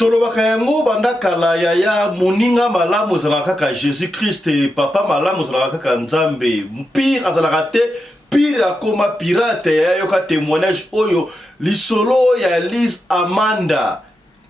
Tolobaka yango banda kala yaya moninga malamu zalaka kaka Jésus Christ papa malamu zalaka kaka Nzambe mpire azalaka te pire akoma pirate ya yoka témoignage oyo lisolo ya Elise Amanda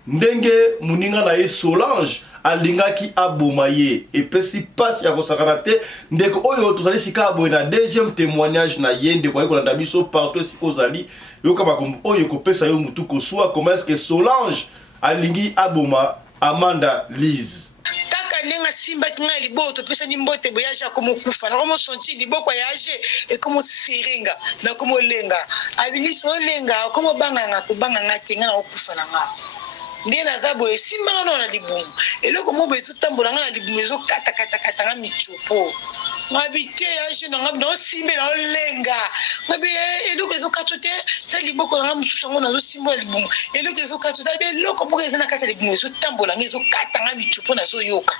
ndenge moninga na ye Solange alingaki aboma ye epesi pasi ya kosakana te ndeko oyo tozali sika aboye na deuxième témoignage na ye ndeko ayi kolanda biso partout siko ozali yoka makambo oyo kopesa yo mutu koswa comment est-ce que Solange alingi aboma Amanda Lise kaka nenga simba kinga liboto pesa ni mbote boyaje akomo kufa na komo sonti liboko yaje e komo sirenga na komo lenga abili so lenga komo banganga kubanganga tinga na okufa na nga ndiye na zabo simba ngana na libumu eloko mo betu tambola ngana libumu ezo kata kata kata nga michopo ngabite yaje na ngab no simbe na lenga ngabe eloko ezo katote ta liboko nga mususu ngona zo simba libumu eloko ezo katote be eloko boka ezana kata libumu ezo tambola nga ezo kata nga michopo na zo yoka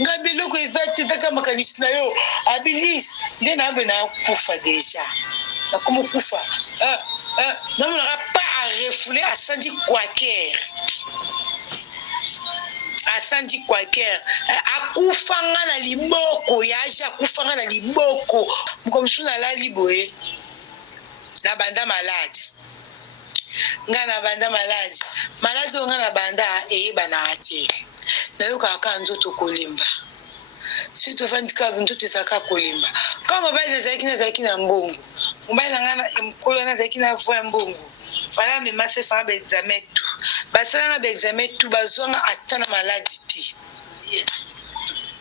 ngabe eloko ezati taka makanisi na yo abilis ndiye na be na kufa deja na komo kufa non on n'aura pas à refouler à Sandy Quaker. À Sandy Quaker. Akufanga na liboko, yaja akufanga na liboko. Mkomshu na la liboe. Na banda malade. Nga na banda malade. Malade nga na banda bana ate. Na yo kaka nzoto kolimba. Si tu fais un cas, tu te saka kolimba. Comme on va les zaki na mbongo. On va na mkolona zaki na voix mbongo. Voilà mes masses ça ba examen tout. Ba ça na ba examen tout bazonga atana maladie ti.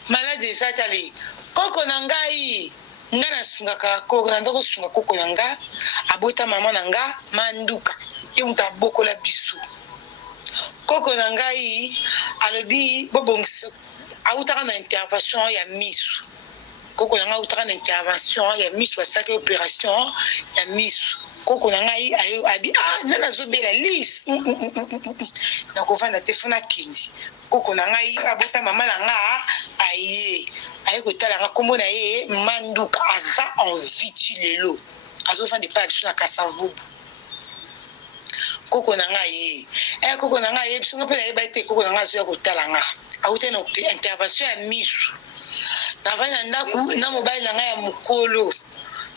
Maladie ça tali. Koko na ngai ngana sunga ka koko na ndoko sunga koko na nga abota mama na nga manduka. Ye muta bokola bisu. Koko na ngai alobi bobongisa autaka na intervention ya misu koko nanga autaka na intervention ya misu basaki opération ya misu koko nanga ayo abi nana zobela Lise na kofanda telefone kindi koko nanga abota mama nanga aye kotala nga kombo na ye manduka aza en vitu lelo azofanda pa biso na Kasavubu koko nanga koko nanga biso ngape na yeba te koko nanga azoya kotala nga auté na intervention ya misu na vana ndaku na mobile na nga ya mukolo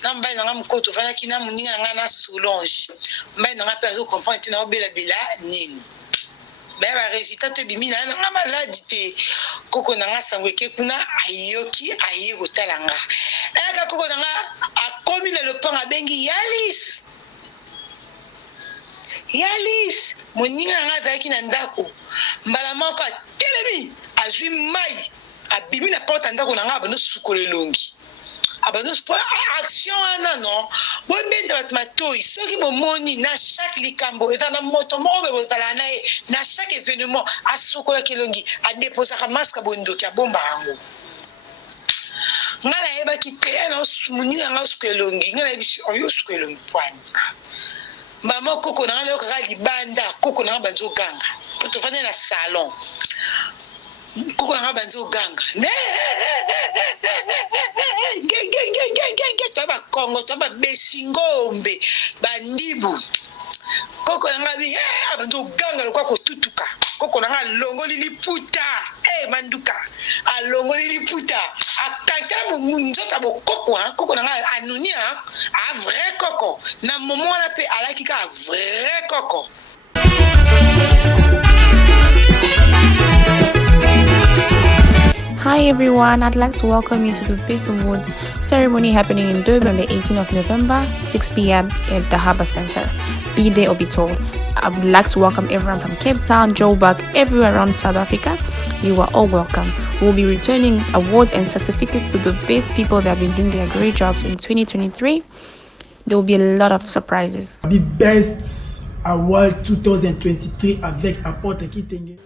na mobile na nga mukoto vana kina muninga na nga na Solange mobile na nga pe azo comprendre na obela bila nini ba résultat te bimina na nga maladi te koko na nga sangweke kuna ayoki aye kotala nga ka koko na nga akomi na lopanga bengi Yalis moninga nga zaki na ndako mbala moko telemi azwi mai abimi na porte ndako na nga abano sukolelongi abano sport action ana non bo benda batmatoi soki bomoni na chaque likambo ezana moto mo be bozala nae na chaque événement asukola kelongi a déposer ka masque bondoki abomba yango ngala yeba kite na moninga nga sukolelongi ngala yebi oyo sukolelongi pwani mama koko na ngale okaka libanda koko na banzo ganga to fanya na salon koko na banzo ganga to ba Kongo to ba besingombe bandibu koko na ngabi banzo ganga lokwa kotutuka koko na longoli liputa manduka alongoli liputa akanta nzota bokoko koko na anunia a vrai koko na momo na pe alaki ka vrai koko. Hi everyone, I'd like to welcome you to the Face Awards ceremony happening in Durban on the 18th of November, 6 p.m. at the Harbour Centre. Be there or be told. I would like to welcome everyone from Cape Town, Joburg, everywhere around South Africa. You are all welcome. We'll be returning awards and certificates to the best people that have been doing their great jobs in 2023. There will be a lot of surprises. The best award 2023 avec Apporte Kitenge.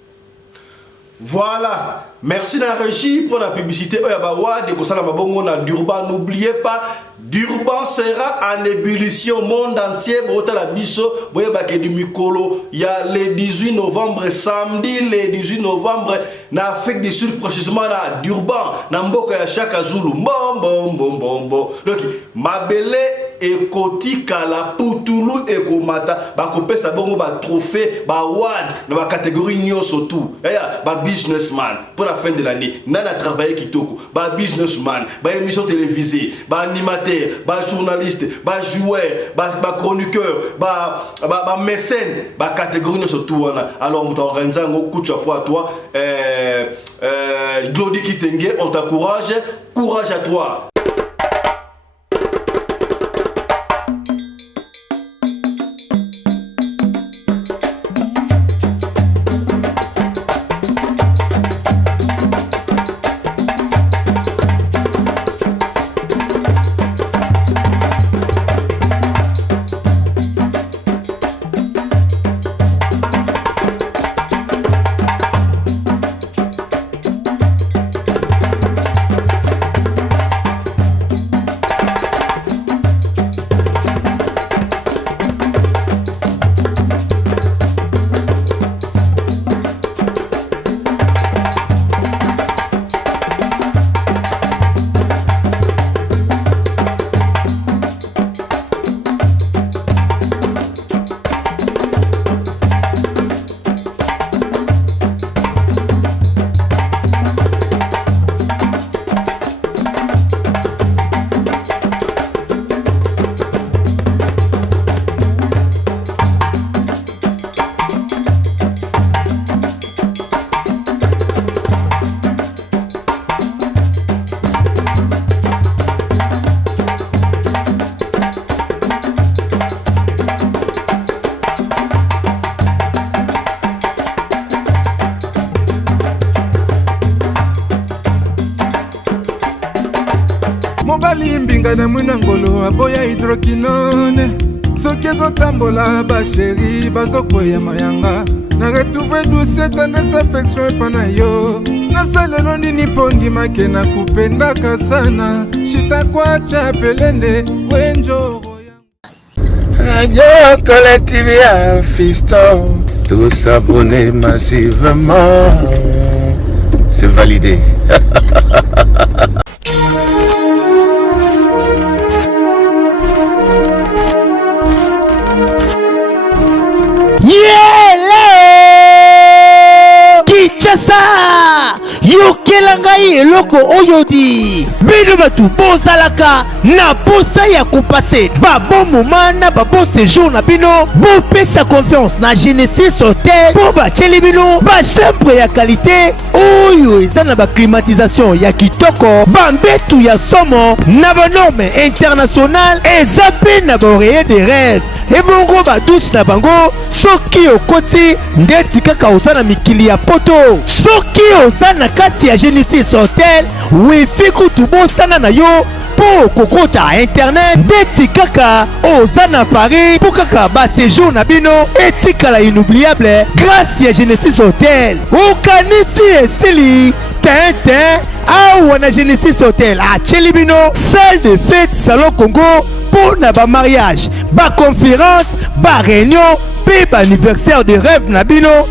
Voilà, merci la régie pour la publicité. Oyabawa, de Kosala Mabongo na Durban. N'oubliez pas, Durban sera en ébullition monde entier. Bota la biso, boyeba ke du Mikolo. Il y a le 18 novembre, samedi, le 18 novembre. na Afrique du Sud précisément na Durban na mboka ya Chaka Zulu mbombo donc mabele ekotika la putulu ekomata bakopesa bongo ba trophée ba award na ba catégorie nyonso tout ya ba businessman pour la fin de l'année nana travailler kitoko ba businessman ba émission télévisée ba animateur ba journaliste ba joueur ba chroniqueur ba mécène ba catégorie nyonso tout wana alors on t'organise un coup de chapeau à toi Glody Kitenge on t'encourage courage à toi. mobali mbinga na mwina ngolo aboya hydroquinone soki ezotambola basheri bazokoya mayanga na retrouve douce tendresse affection epa na yo nasalelo nini mpo ndimake na kupendaka sana shitakwacha pelende wenjoro Radio Collective ya Fiston, tous s'abonner massivement, c'est validé. yokela ngai eloko oyo di bino batu bozalaka na posa ya kopase babo moma na babo séjour na bino bopesa confiance na Genesis Hotel po batieli bino bachambre ya qualité oyo eza na baclimatisation ya kitoko bambetu ya somo na banorme international eza mpe na baoreiller de rêve ebongo badouche na bango soki okoti ndeti kaka oza na mikili ya poto soki oza na kati ya Genesis Hotel wifi kutu bosana na yo po kokota internet ndeti kaka oza na Paris po kaka ba séjour na bino etikala inoubliable grâce ya Genesis Hotel okanisi esili tintin awa na Genesis Hotel atieli bino salle de fête salon Congo pour na ba mariage ba conférence ba réunion pe ba anniversaire de rêve na bino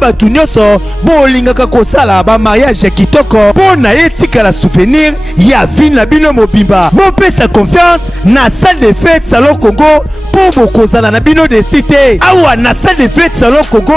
batu nyonso bolingaka kosala ba mariage ya kitoko po na etikala souvenir ya vie na bino mobimba bopesa confiance na salle de fête salon Congo po bokozala na bino de cité awa na salle de fête salon Congo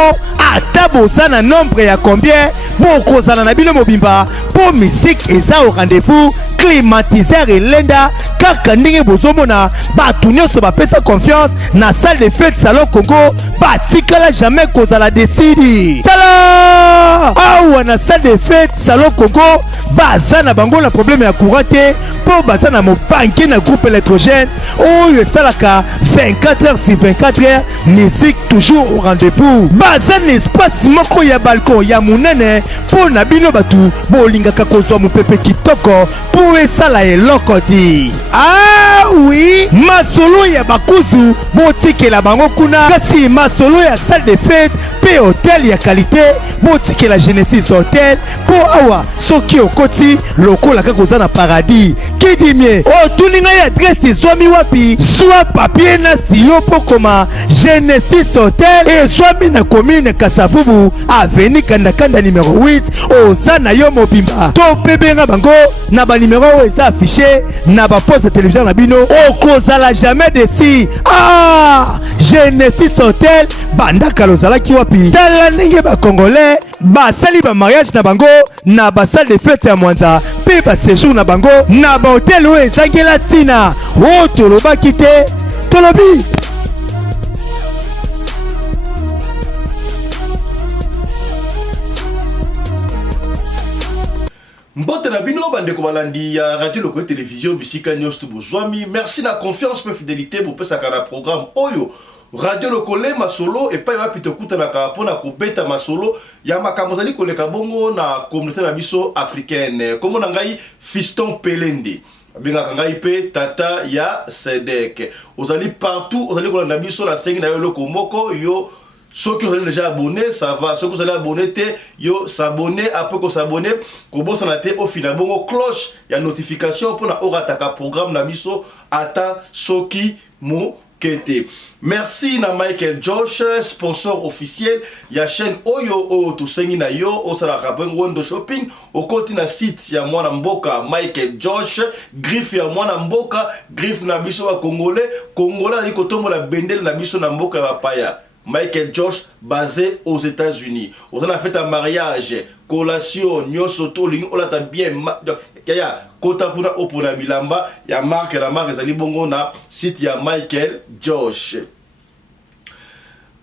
ata boza na nombre ya combien bokozala na bino mobimba po musique eza au rendez-vous climatiseur elenda kaka ndenge bozomona batu nyonso bapesa confiance na salle de fête salon Congo batikala jamais kozala desidi tala awa na salle de fête salon Congo baza na bango na problème ya courant te po baza na mopanke na groupe électrogène oyo esalaka 24 heures sur 24 heures musique toujours au rendez-vous baza na espace moko ya balcon ya munene po na bino batu bolingaka kozwa mopepe kitoko po esala eloko ti oui masolo ya bakuzu botikela bango kuna kasi masolo ya salle de fête pe hôtel ya qualité botikela Genesis Hotel po awa soki okoti lokola kaka oza na paradis kidimie otuninga ya adresse zwami wapi zwa papier na stylo pokoma Genesis Hotel ezwami na commune Kasavubu avenue Kandakanda numéro 8 oza na yo mobimba to pebenga bango na ba numéro oyo eza affiché na ba poste de télévision na bino okozala jamais déçu. Genesis Hotel bandaka lozalaki wapi tala ndenge ba congolais basali ba mariage na bango na ba salle de fête ya Mwanza pe ba séjour na bango na ba hotel oyo ezangela tina o tolobaki te tolobi. Mbote na bino bandeko balandi ya radio loko télévision bisika nyos tubozwami. Merci na confiance pe fidélité pour pesaka na programme oyo radio lokole masolo et pas wapi tokuta na kapona kobeta masolo ya makambo zali koleka bongo na communauté na biso africaine comme na ngai Fiston Pelende bengaka ngai pe tata ya Sedek ozali partout ozali kolanda biso la sengi na yo loko moko yo. Ceux qui sont déjà abonnés, ça va. Ceux qui sont abonnés, yo s'abonner après qu'on s'abonne, qu'on bosse en athée au final. Bon, cloche, il y a notification pour na orataka programme na biso ata soki mo kete. Merci na Michael Josh, sponsor officiel. Ya chaîne Oyo o to sengi na yo o sala rabeng wondo shopping au côté na site ya mwana mboka Michael Josh, griffe ya mwana mboka, griffe na biso wa congolais, congolais ali kotombo la bendele na biso na mboka ya paya. Michael Josh basé aux États-Unis. On a fait un mariage, collation, nyosoto, on l'a bien. Kaya kota kuna opona bilamba ya marque la marque zali bongo na site ya Michael Josh.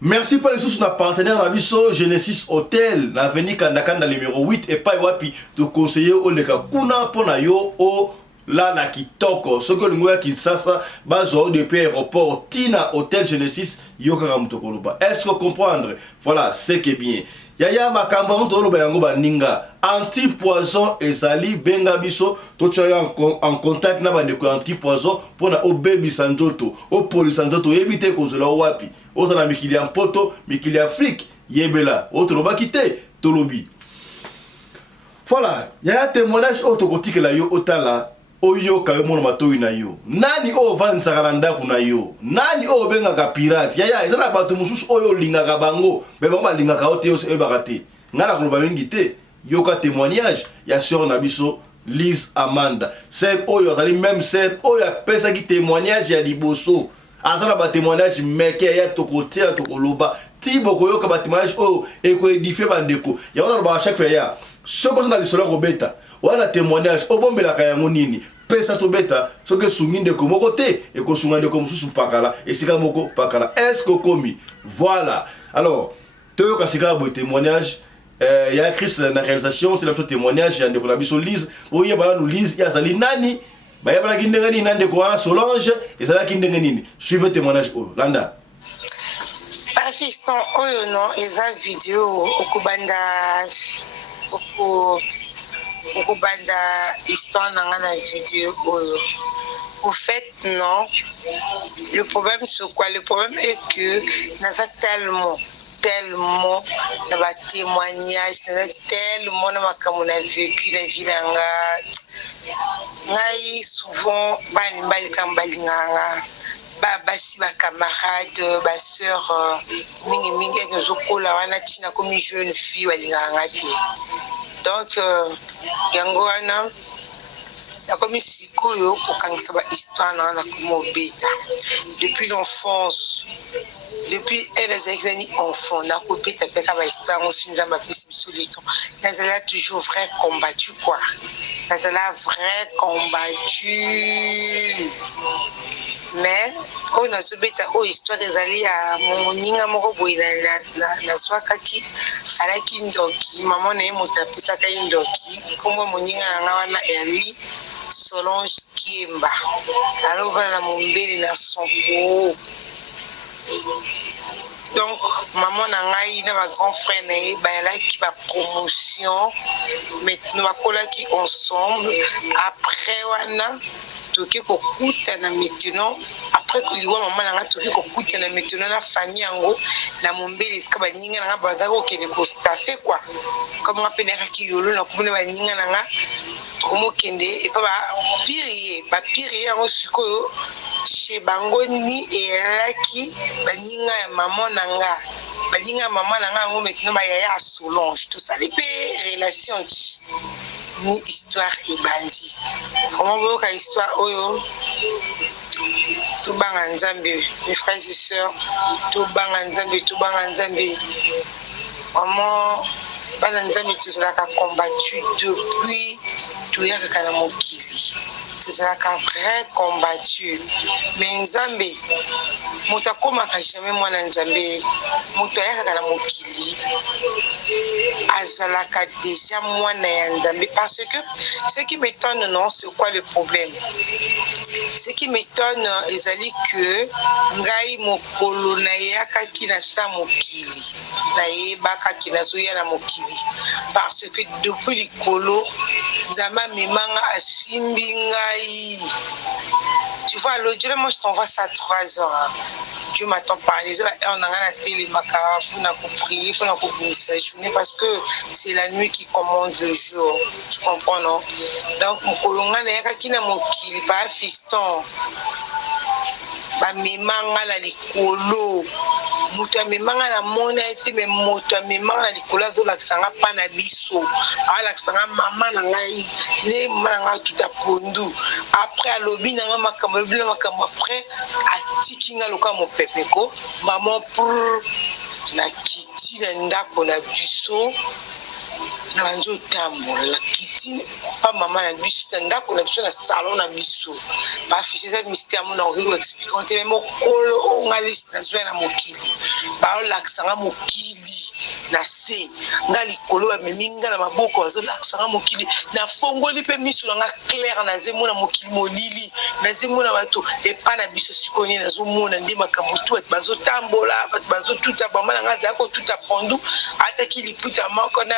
Merci pour les sous na partenaire na biso Genesis Hotel na avenue Kandakanda numéro 8 et pas wapi de conseiller au leka kuna pona yo o là na kitoko soko lingo ya Kinshasa bazo depuis aéroport Tina Hôtel Genesis yoka mutokoloba. Est-ce que comprendre? Voilà, c'est que bien. Yaya makambo mutoloba yango baninga anti-poison ezali benga biso to tshaya en contact na bandeko anti-poison pona o baby sandoto o polisandoto ebite kozola wapi ozana mikili ya mpoto mikili ya Afrique yebela otoloba kite tolobi. Voilà, yaya témoignage autokotique la yo otala oyo kayo mona matoyi na yo nani o vanzaka na ndako na yo nani o bengaka pirate yaya ezana bato mususu oyo lingaka bango be bango balingaka ote yo ebaka te ngala koloba mingi te yoka témoignage ya sœur na biso Liz Amanda c'est oyo azali même c'est oyo apesa ki témoignage ya liboso azana ba témoignage meke ya tokotia tokoloba tibo koyoka ba témoignage oyo eko édifier bandeko ya ona ba chaque fois ya soko na lisolo ko beta wana témoignage obombelaka yango nini pesa to beta soke sungi ndeko moko te eko sunga ndeko mususu pakala esika moko pakala est-ce que komi voilà alors toyoka sika bo témoignage ya Chris na réalisation c'est la témoignage ya ndeko na biso Lise oye bala nous Lise ya zali nani ba ya bala kindenga nini ndeko wana Solange ezala kindenga nini suivez témoignage o landa assistant oyo no eza vidéo okubanda okubanda histoire nanga na vidéo oyo. Au fait non, le problème c'est quoi? Le problème est que naza tellement na ba témoignage naza tellement na makambo na vécu na vie nanga ngai souvent bani kambalinganga basi ba camarade ba sœur mingi nzokola wana tina comme jeune fille balinganga te. Donc yango wana nakomi sikoyo kokangisa ba histoire na komobeta depuis l'enfance depuis les années enfant nakobeta peka ba histoire osinza ma fils bisolito nazala toujours vrai combattu quoi nazala vrai combattu mais oyo nazobeta oyo histoire ezali ya moninga moko boye nazwakaki alaki ndoki mama na ye moto apesaka ye ndoki kombo moninga yanga wana eli Solange Kiemba alobana na mombeli na sonko. Donc maman na ngai na ba grand frère na ye bayalaki ba promotion maintenant bakolaki ensemble après wana toke kokutana maintenant après koliwa mama nanga toke kokutana maintenant na famille yango na mombele esika baninga nanga baza kokende kostafe quoi comme nga pene kaki yolo na komona baninga nanga komokende epa bapire yango sikoyo chez bango ni eyalaki baninga ya mama nanga yango maintenant bayaya ya Solange tosali mpe relation ni histoire ebandi vraiment boyoka histoire oyo tobanga nzambe mes frères et sœurs tobanga nzambe vraiment bana nzambe tozalaka combattu depuis toyakaka na mokili tozalaka vrai combattu mais nzambe moto akomaka jamais mwana nzambe moto ayakaka na mokili azalaka déjà mwana ya nzambe parce que ce qui m'étonne non c'est quoi le problème ce qui m'étonne ezali que ngai mokolo nayakaki na sa mokili nayebakaki nazoya na mokili parce que depuis likolo nzambe amemanga asimbi ngai. Tu vois, l'audio, moi je t'envoie ça à 3 heures. Dieu m'attend pas. Les heures, on a la télé, pour prier, pour sa journée, parce que c'est la nuit qui commande le jour. Tu comprends, non? Donc, mon colonga, il y a qui n'a mon kili, pas fiston. Ba memanga la likolo. Mutu amemanga na mona ete me moto amemanga na likolo azolakisanga mpa na biso alakisanga mama na ngai ne mama na ngai tuta pondu après alobi na nga makambo après atiki nga loka mopepeko maman pour na kiti na ndako na biso na banzo tambola kiti pa mama na biso na ndako na biso na salon na biso ba afficher ça mystère mon on explique on te même kolo on a liste na zwa na mokili ba olaksanga mokili na se nga likolo ba meminga na maboko azolaksanga mokili na fongoli pe miso nga clair na zemo na mokili molili na zemo na bato epa na biso sikoni na zo mona ndi makambo tu bazo tambola bazo tuta ba mala nga za ko tuta pondu ataki liputa moko na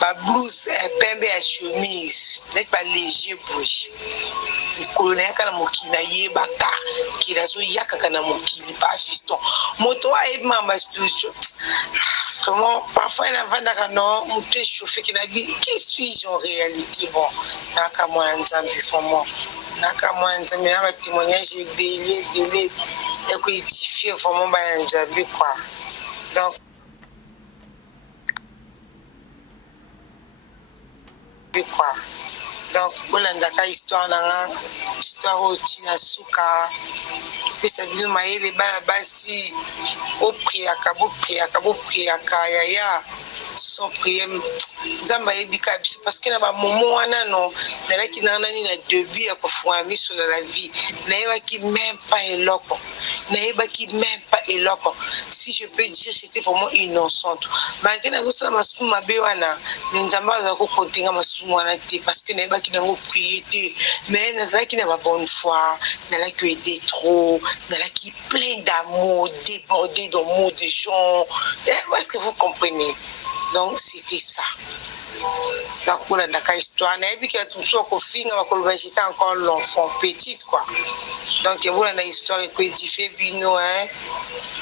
ba blouse pembe ya chemise net pas léger bouge likolo na yaka na mokili na yebaka kila zo yaka na mokili ba fiston moto a mamba spirituel. Vraiment, parfois, il y a un non, on peut chauffer qui n'a dit qui suis-je en réalité? Bon, n'a moi un temps vraiment, n'a moi un temps, mais là, le témoignage est belé, et que édifié vraiment, un job quoi. Donc, quoi. Donc, Bolandaka histoire nanga, histoire au Tinasuka, puis ça vient maïle bana basi, au priaka, yaya, sans prier. Nzamba yebika biso parce que na ba momo wana no nalaki na nani na début ya kofungana miso na la vie nayebaki même pas eloko si je peux dire j'étais vraiment innocente malgré na gosala masumu mabe wana nzamba aza ko kontinga masumu wana te parce que nayebaki nango prier te mais nazalaki na ba bonne foi nalaki aider trop nalaki plein d'amour débordé d'amour des gens est-ce que vous comprenez? Donc c'était ça. Donc pour la histoire, n'a pas qu'il tout soit confiné, j'étais encore l'enfant petite quoi. Donc pour la histoire est édifiée bino hein.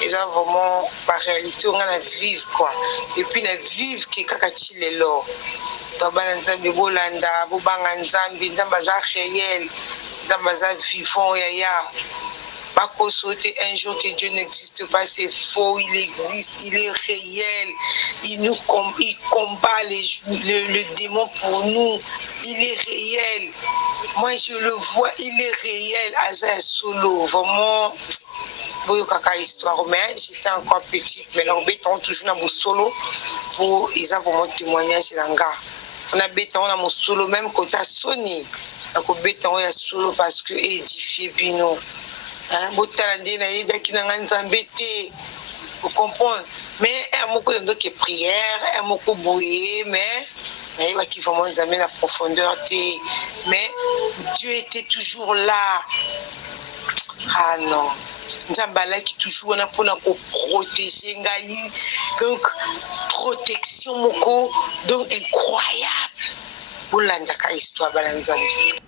Et là vraiment par réalité on a vivre quoi. Et puis na vivre qui kakati les lor. Donc banzambi bolanda, bobanga nzambi, nzamba za réel, nzamba za vivant yaya. Pas qu'au sauter un jour que Dieu n'existe pas, c'est faux, il existe, il est réel, il combat le démon pour nous, il est réel. Moi je le vois, il est réel, Aza solo, vraiment. Boyo kaka histoire, mais j'étais encore petite, mais là on béton toujours dans mon solo pour ils ont vraiment témoignage là-bas. On a béton dans mon solo même quand à Sony, on béton ya solo parce que édifié bino. Botalandi na yebaki na nzambe te vous comprenez mais moko ndo ke prière moko boye mais na yebaki vraiment nzambe na profondeur te mais Dieu était toujours là. Ah non nzambe alaki toujours na pona ko protéger ngai donc protection moko donc incroyable bolanda ka histoire bala nzambe.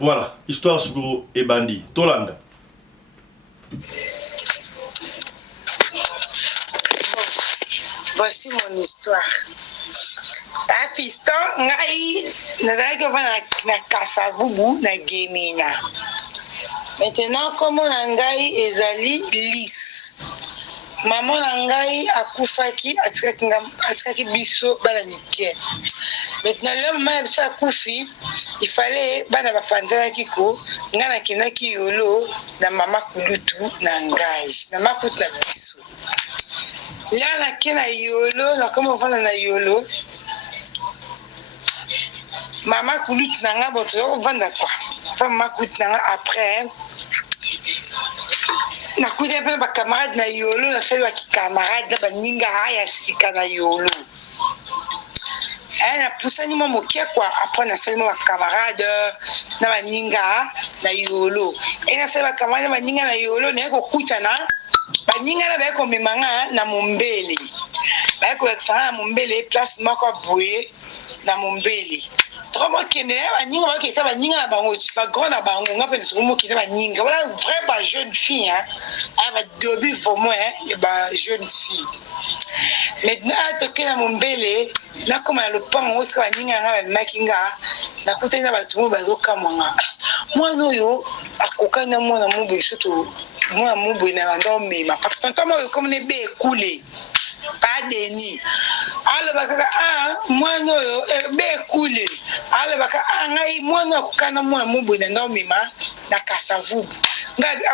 Voilà, histoire sur et bandit. Tolanda. Voici mon histoire. Piston, ngai, nazalaki na Kasavubu na Gemina. Maintenant, comme on a ngai ezali lisse. Maman na ngai akufaki atikaki biso bana mike. Maintenant, le maman a akufi, il fallait bana bapanzanaki ko nga nakendaki yolo na mama kulutu na ngai. Na makutu na biso. Là nakena yolo, na comme on va na yolo. Maman kulutu na nga boto vanda quoi. Maman kulutu na nga après nakuta pe ba camarade na yolo na feli ba camarade ba ninga haya sika na yolo na pusani mo mokia quoi après na feli ba camarade na ba ninga na yolo na feli ba camarade ba ninga na yolo na ko kutana ba ninga na ba ko memanga na Mombele ba ko tsana na Mombele place moko boye na Mombele Trop kene ba ninga ba keta ba ninga ba ngoti ba grand na bango ngape nsumo kene ba ninga voilà vrai ba jeune fille hein ba début vraiment hein ba jeune fille maintenant to kena Mombele na koma le pan ngoti ba ninga nga ba makinga na kutena ba tumo ba zoka mwanga mwana oyo akokana mwana mubu surtout mwana mubu na ndo mema parce que tonton mo comme ne be coulé pas deni ale bakaka mwana oyo be coulé ale baka ngai mwana kokana mwana mubu na ndo mema na Kasavubu ngabi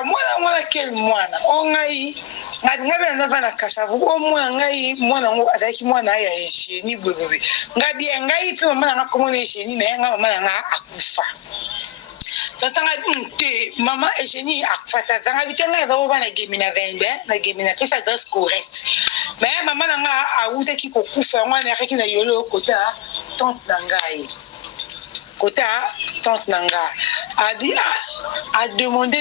mwana kel mwana o ngai ngabi na va na Kasavubu o mwana ngai mwana ngo adaki mwana ya Eugenie bwebwe ngabi ngai pe mama na komona Eugenie na nga mama na akufa tantanga te mama Eugenie akufata tanga bitanga za bana Gemina 20 na Gemina pesa adresse correct mais mama na nga auta ki kokufa mwana yaki na yolo kota tante na ngai kota tante nanga a demandé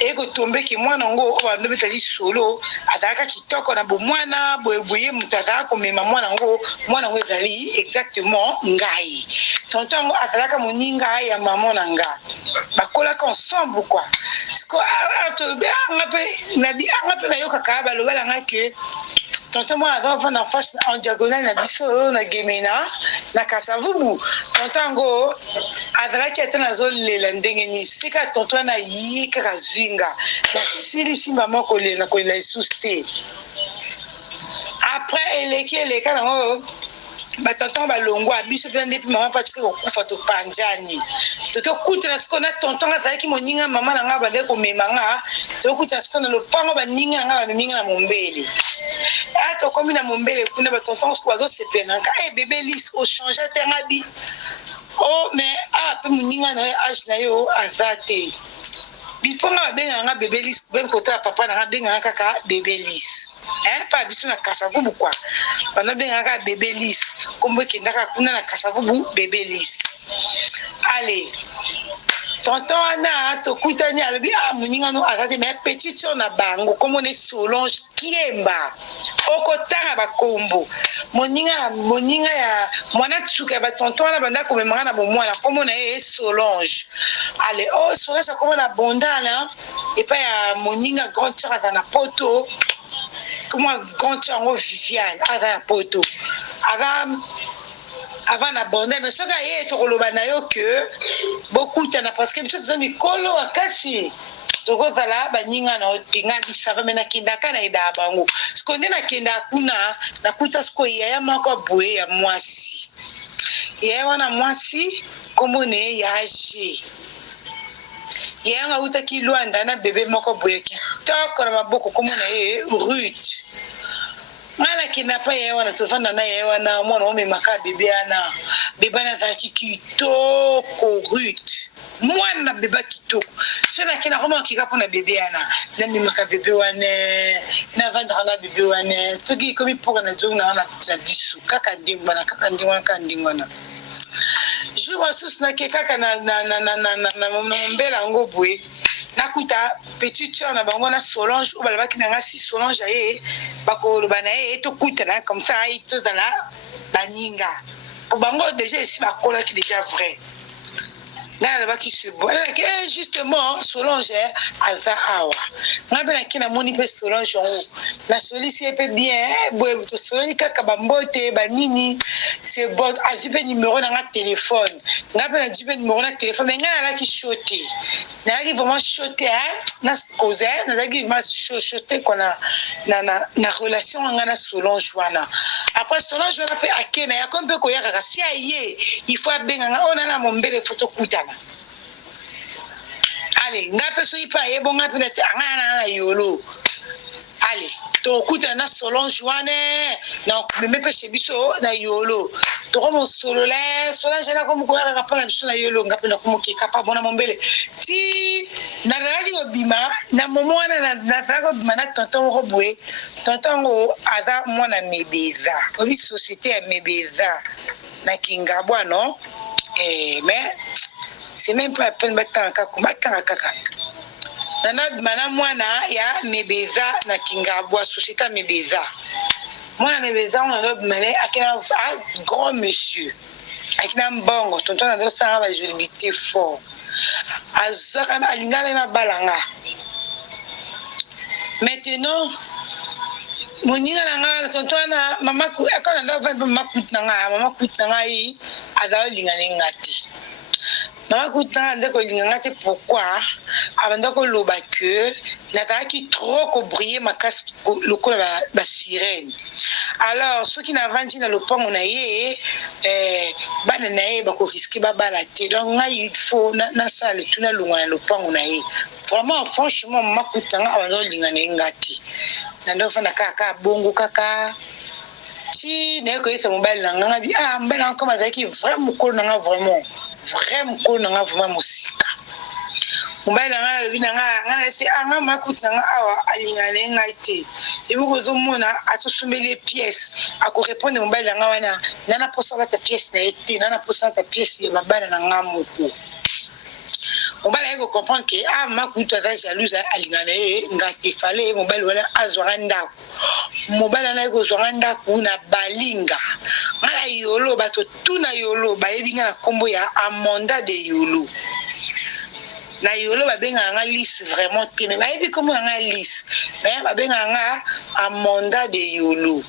et que tomber ki mwana ngo ba ndo betali solo ataka kitoko na bo mwana boye mutata ko mema mwana ngo ezali exactement ngai tonton ataka moninga ya maman nanga bakola ensemble quoi parce que to be ngape na yoka ka ba lo bala ngake tonton moi avant en face en diagonale na biso na Gemina na Kasavubu tonton ngo azalaki atana zolela ndenge ni sika tonton na yika kazwinga na sili mama kolela isuste après eleka na ngo ba tonton ba longwa biso pe ndepi mama pa tsiko kufa to panjani to kutana skona tonton azalaki moninga mama na nga ba de ko memanga to kutana skona lo pango ba ninga nga ba minga na Mombele to komi na Mombele kuna ba tonton ko bazo se penanga bébé lis au changer terabi oh mais pe moninga na âge na yo azate biponga benga nga bébé lis ben kota papa na benga kaka bébé lis pas biso na Kasavubu quoi bana benga kaka bébé lis kombo kendaka kuna na Kasavubu bébé lis allez tonton ana to kutani alobi moninga no azate mais petit sur na bango comme on est Solange Kiemba okotanga bakombo moninga ya mwana tsuka ba tonton na banda ko memanga na bomwana comme on est Solange allez Solange comme na bondana et pas ya moninga grand sœur na poto comment grand sœur ngo Viviane na poto avant na bonda mais soka ye to koloba na yo que beaucoup tana parce que biso tozami kolo akasi tokozala baninga na otinga bisava mena kindaka na ida bango sikonde na kenda kuna na kuta siko ya mako boye ya mwasi ya wana mwasi komone ya age ya nga utaki Luanda na bebe moko boye ki toko na maboko komone Ruth mana kinapa ya wana tofanda na ya wana mwana ome maka bibiana bibana za kitoko Ruth mwana beba kitoko sona kina koma kikapo na bibiana na mimaka bebe wane na vanda na bebe wane togi komi poka na jongna na bisu kaka ndingwana je vois sous na kaka na Mombela ngobwe nakuta petit sœur na bango na Solange ou balabaki na ngasi Solange aye bako lobana e to kuta na comme ça ito dala baninga Pour bango déjà ici ma cola qui déjà vrai. Là qui se boit. Justement Solange aza awa. Nga bena kina moni pe Solange en haut. La solution est bien. Boy to Solange kaka bambote banini. C'est bon. Ajipe numéro na téléphone. Nga bena jipe numéro na téléphone. Mais nga la qui choté. Na qui vraiment choté hein. Na cause na qui ma choté qu'on a na relation nga na Solange wana. Après Solange wana pe akena ya comme pe ko ya kaka si aye. Il faut benga nga on na mombele photo kuta. Allez, nga peso ipa yebo nga penete angana na yolo. Allez, to kuta na Solange wane na meme pe chebiso na yolo. To ko mo solole, Solange na ko mo ko ra pa na biso na yolo nga pe na ko mo ke kapa bona mombele. Ti na ragi ko bima na momo wana na trago bima na tonton ko boe. Tonton go aza mwana mebeza. Obi société ya mebeza na Kingabwa non? Mais c'est même pas la peine de battre kaka. Nana mana mwana ya mebeza na Kingabwa société mebeza. Mwana mebeza on a mené akina grand monsieur. Akina mbongo tonton na dosa ba jolibité fort. Azaka alinga na balanga. Maintenant moninga nanga tonton na mama ku akona ndo va mama kutanga yi adawo linga ngati. Mama kutanga ndeko linga ngati pourquoi abanda ko loba que nataki trop ko briller makas lokola ba sirène. Alors ceux qui n'avancent dans le pont on a yé bana nae ba ko risquer ba balate donc nga il faut na salle tout na lunga le pont on a yé vraiment franchement mama kutanga abanda linga ngati nando fana kaka bongo kaka si ne ko yesa mobile nanga bi mbana comme azaki vraiment ko nanga vraiment ko nanga vraiment musika mobile nanga le binanga ngana te anga makuta nanga awa alingane ngaite ebuko zo mona atosumbele pièces ako répondre mobile nanga wana nana posa ta pièce na ete nana posa ta pièce ya mabala nanga moko mobile eko comprendre que makuta za jalouse alingane ngate fallait mobile wana azwanda mobile na eko zwanda kuna balinga ngala yolo bato tuna yolo bayebi ngana kombo ya amonda de yolo na yolo babenga nga liste vraiment te mais bayebi kombo nga liste mais babenga nga amonda de yolo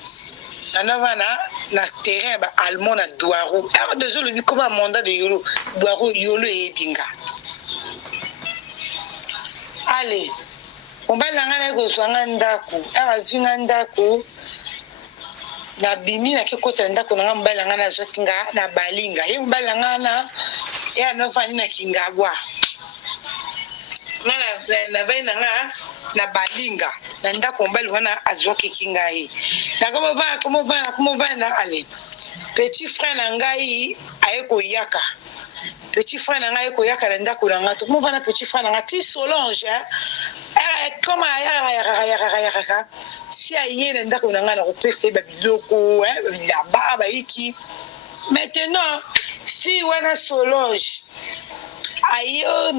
na terrain ba allemand na Douaro de jolo bi kombo amonda de yolo Douaro yolo ebinga. Allez mobile nanga na eko zwanga ndako vinga ndako na bimi na kekota ndako nanga mobile nanga na zotinga na balinga ye mobile nanga na ya novani na Kingabwa na vai nanga na balinga na ndako mobile wana azwaki kingai na comment va na ale petit frère na ngai ayeko yaka petit frère na ngai ko yaka na ndako na ngato comment va na petit frère na ngati Solange comme ya si aye na ndako na ngana ko pese ba biloko la baba iki maintenant si wana Solange ayo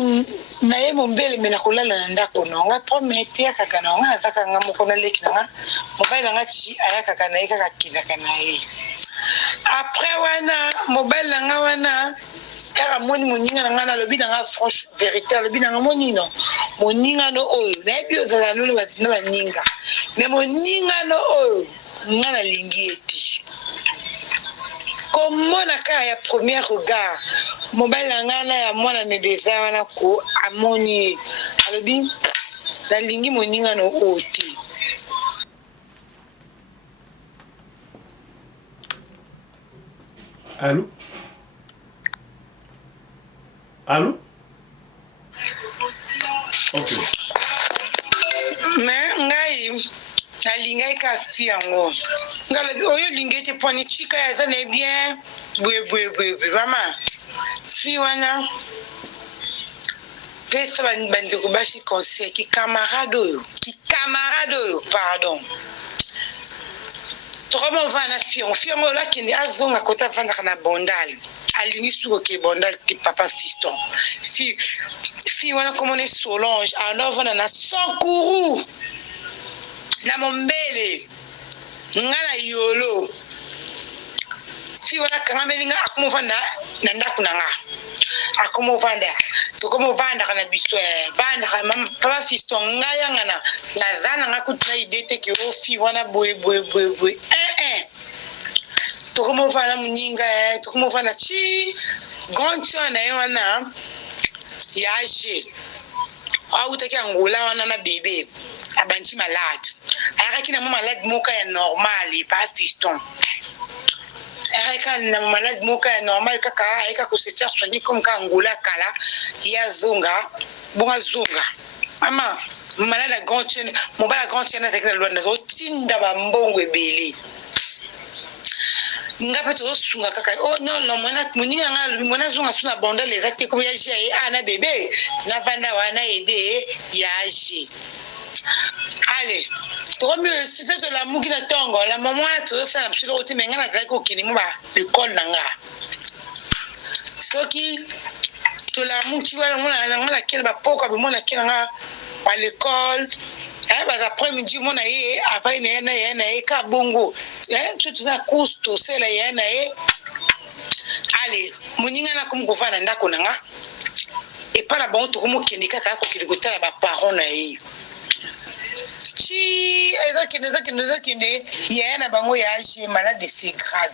na ye mombele mena kolala na ndako na nga promettre ya kaka na nga nataka nga moko na leki na nga mobile na nga ti aya kaka na ye kaka kinaka na ye après wana mobile na nga wana car moni moninga na nga na lobi na nga franche vérité lobi na nga moni non moninga no oyo na yebi ozala no batina baninga mais moninga no oyo nga na lingi eti comment na ka ya premier regard mobile na nga na ya mwana mebeza wana ko amoni alobi na lingi moninga no oyo te. Allô? Allô? Ok. Mais ngai na lingai ka fiango. Ngala oyo lingai te poni chika ya zane bien. Vraiment. Si wana pesa bandeko bashi conseil ki camarade oyo pardon. Trop vana fiango la kindi azonga kota vanda kana bondal. Alingi suko ke bondal ki papa fiston. Fi wana komone Solange anova na Sankuru na mombele ngala yolo fi wana kanga melinga akumuvanda na ndaku nanga akumuvanda tokomuvanda kana biso vanda kana papa fiston ngaya ngana na zana ngakutna idete ke ofi wana boy tokomuvanda muninga tokomuvanda chi grand chana wana yaje autaki angola wana na bébé abanchi malade ayaki na malade moka ya normal pas fiston ayaka na malade moka ya normal kaka ayaka ko se faire soigner comme ka angola kala ya zonga bonga zonga mama malade la grand chaîne mon bala grand chaîne avec la loi na tinda ba mbongo ebele ngapa to sunga kaka oh non mona muninga ngalo mona zonga suna bonda les actes comme ya ji ana bébé na vanda wana aider ya ji allez tomi c'est de la mugina tongo la maman to ça na psilo oti menga na ko kini muba l'école nanga soki to la muki wala mona ngala kele ba poko be mona kele nga à l'école bah après midi mona ye avant na ka bongo tout ça costo c'est la yana allez muninga na comme ko fana ndako nanga et pas la bon to ko kendika ka ko kili ko tala ba parents na ye chi ezakinde yana bango yaje malade c'est grave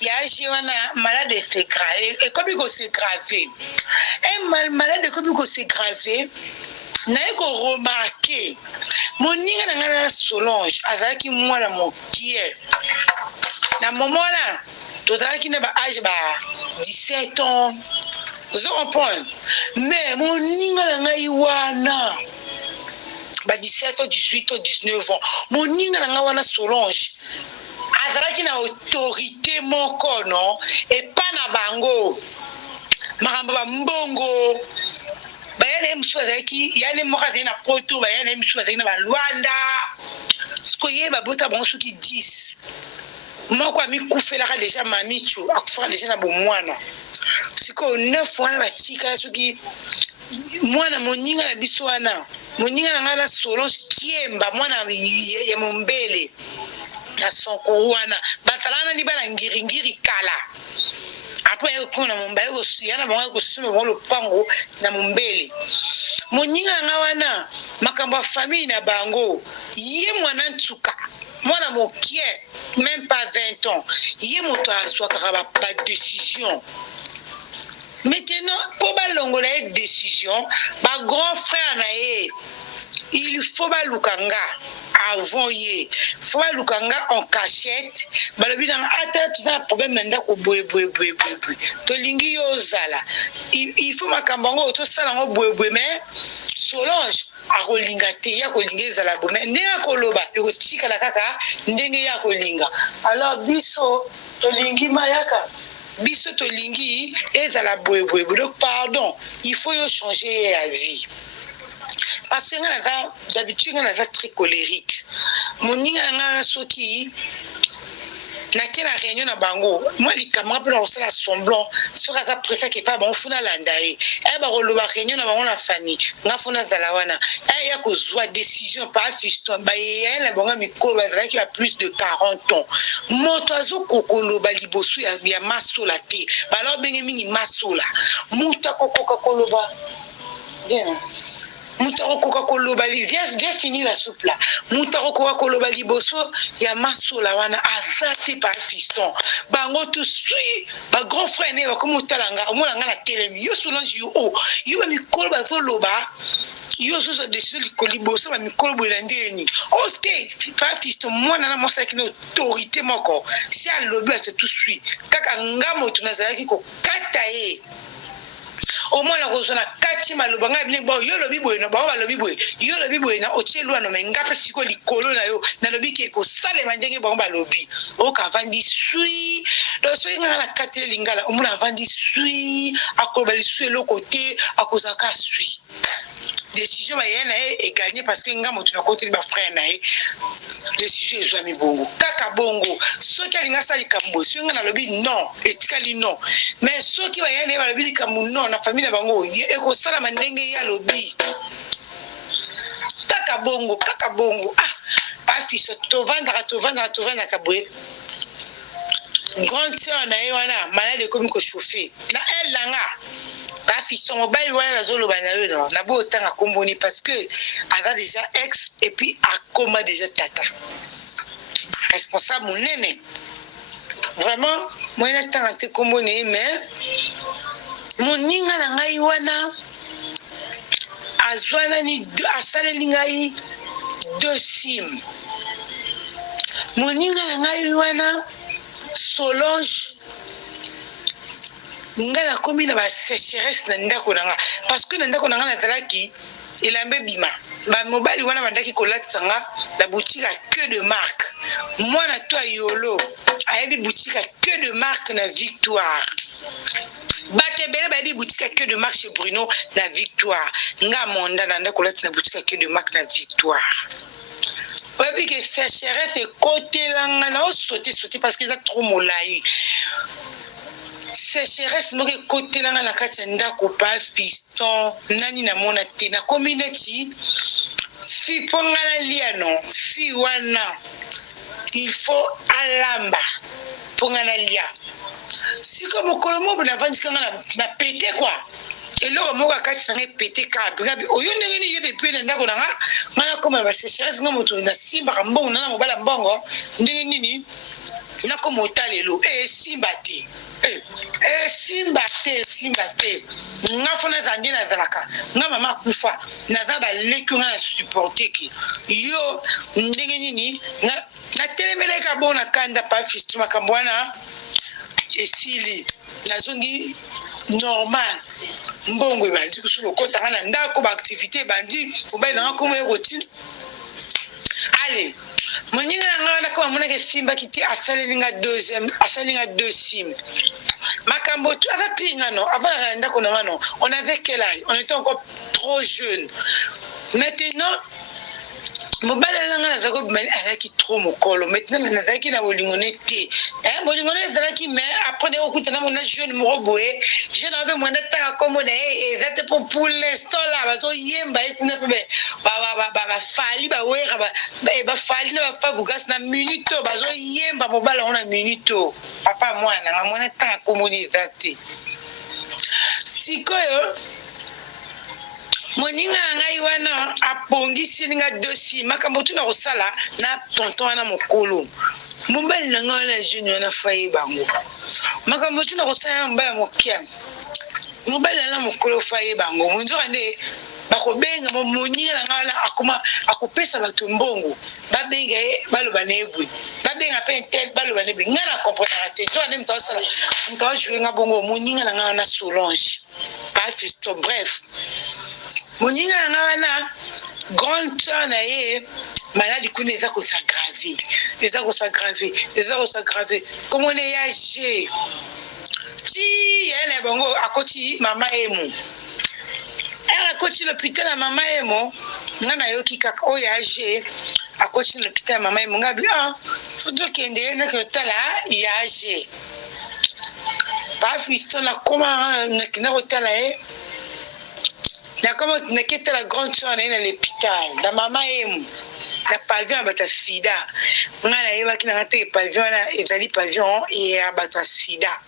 yaje wana malade c'est grave et comme il c'est grave et malade comme il c'est grave na ko remarquer moninga na ngana Solange azaki mwana mokie na momona tozalaki na ba âge ba 17 ans vous comprenez mais moninga na ngai wana ba 17 ans 18 ans 19 ans moninga na ngai wana Solange azalaki na autorité moko non et pas na bango makambo ba mbongo bayane msu azalaki yane moka azalaki na poto bayane msu azalaki na balwanda siko ye babota bango soki 10 moko amikufelaka deja mamichu akufaka deja na bomwana siko 9 wana batika soki mwana moninga na biso wana moninga na ngala Solange kiemba mwana ya mombele na sonko wana batalana ni bana ngiringiri kala après kuna mumba yuko siana bango kusime bolo pango na mumbele moninga nga wana makambo ya famille na bango ye mwana ntsuka mwana mokie même pas 20 ans ye moto aswa kaka ba décision maintenant pour balongola une décision ba grand frère na ye il faut ba lukanga avant ye faut ba lukanga en cachette balobi na ata tout ça problème nanda ko boye to lingi yo zala il faut makambango to sala ngo boye mais Solange akolinga te ya kolinga ezala bo mais ndenge akoloba ekotika la kaka ndenge ya kolinga alors biso to lingi mayaka biso to lingi ezala boye donc pardon il faut yo changer la vie parce que d'habitude on est très colérique moninga nga soki na kena réunion na bango moi li camarade pour ça semblant sur ça pressa que pas bon funa landae e ba roloba réunion na bango na famille nga funa zalawana e ya ko zwa décision pas fiston ba yela bonga mikolo bazala qui a plus de 40 ans moto azo kokoloba libosu ya masola te balo bengi mingi masola muta kokoka koloba bien Moutaro Coca-Cola bali viens finir la soupe là. Moutaro Coca-Cola bali bosso ya masola wana azate par fiston. Bango tout suit ba grand frère ne ba comme talanga omolanga na telemi yo Solange yo o yo ba mikolo ba zoloba yo zo décision likoli bosso ba mikolo bolandeni. OK par fiston mwana na mosa ki na autorité moko si a lobi a tout suit kaka ngamo tunazalaki ko katae au moins la rozona kati maloba nga bini bo yo lobi boye no ba lobi boye yo lobi boye na otielwa no mengape siko likolo na yo na lobi ke ko sale mandenge ba lobi o ka vandi sui do so nga na kati lingala o muna vandi sui akoba li sui le côté akozaka sui décision ba yana e gagner parce que nga motu na côté ba frère na e décision ezwami bongo kaka bongo soki alinga sali kambo so nga na lobi non etikali non mais soki ba yana ba lobi kambo non na famille bango e ko sala mandenge ya lobi kaka bongo ah pas fiso to vanda kabwe grande sœur na ye wana malade ekomi kochauffe na elle langa bafiso mobile wana nazoloba na yo non na botanga komboni parce que aza déjà ex et puis akoma déjà tata responsable monene vraiment moyena tanga te komboni mais moninga na ngai wana azwana ni asaleli ngai 2 sim moninga na ngai wana Solange nga na komi na ba sécheresse na ndako nanga parce que na ndako nanga nazalaki elambe bima ba mobile wana bandaki kolatisa nga la boutique à que de marque mwana to yolo ayebi boutique à que de marque na Victoire batebele bayebi boutique à que de marque chez Bruno na Victoire nga monda na ndako kolatisa na boutique à que de marque na Victoire. Oui, que sécheresse est côté là, on a sauté parce qu'il a trop molai. Sécheresse, moi que côté là, on a katenda copa piston, nani na mona te na community. Si pongala liano, si wana, il faut alamba pongala lia. Si comme kolomo na vandi kanga na pété quoi. Et là, moi, quand tu as pété câble, au lieu de ne pas aller dans la main, comme la sécheresse, on a simba bon, on a un bal bongo, nini, na comme au talelo, simbate, simbate, n'a fona zandi na zalaka, n'a maman kufa, n'a zaba leku na supporter qui, yo, nini, na telemele kabon na kanda pa fistuma kambwana, et sili, na zongi. Normal mbongo bandi kusulu kota kana ndako ba activité bandi ubai na ko moyo koti allez moninga nga na ko mona ke simba kiti asalinga deuxième asalinga 2 sim makambo tu ava pinga no avant na ndako na ngano on avait quel âge on était encore trop jeune maintenant mobala langa nazako bimani azaki trop mokolo maintenant nazaki na bolingone te bolingone ezalaki mais après okutana mona jeune moko boye jeune abe mwana taka komona ezate pour l'instant là bazo yemba ekuna pe ba fali ba wera ba fali na ba fabugas na minute bazo yemba mobala ona minute papa mwana nga mwana taka komona ezate sikoyo moninga ngai wana apongisi ninga dossier makambo tu na kosala na tonton wana mokolo mombali na ngai wana jeune wana faye bango makambo tu na kosala na mbala mokia mombali na mokolo faye bango munzoka nde bakobenga moninga na ngai wana akoma akopesa bato mbongo babenga baloba na ebwe babenga pe intel baloba na ebwe nga na comprendre te to ane mtawasala mtawajouer nga bongo moninga na ngai wana Solange pas fisto bref moninga na wana grande sœur na ye maladi kuna eza s'aggraver comme on est âgé ti yene bongo akoti mama emo akoti l'hôpital na mama emo ngana yoki kaka o âgé akoti l'hôpital mama emo ngabi futo kende na kotala âgé pas fisto na koma na kina kotala na comment naketa la grande sœur na l'hôpital la maman emu la pavillon bata sida ngana yeba kina ngate pavillon na ezali pavillon et abata sida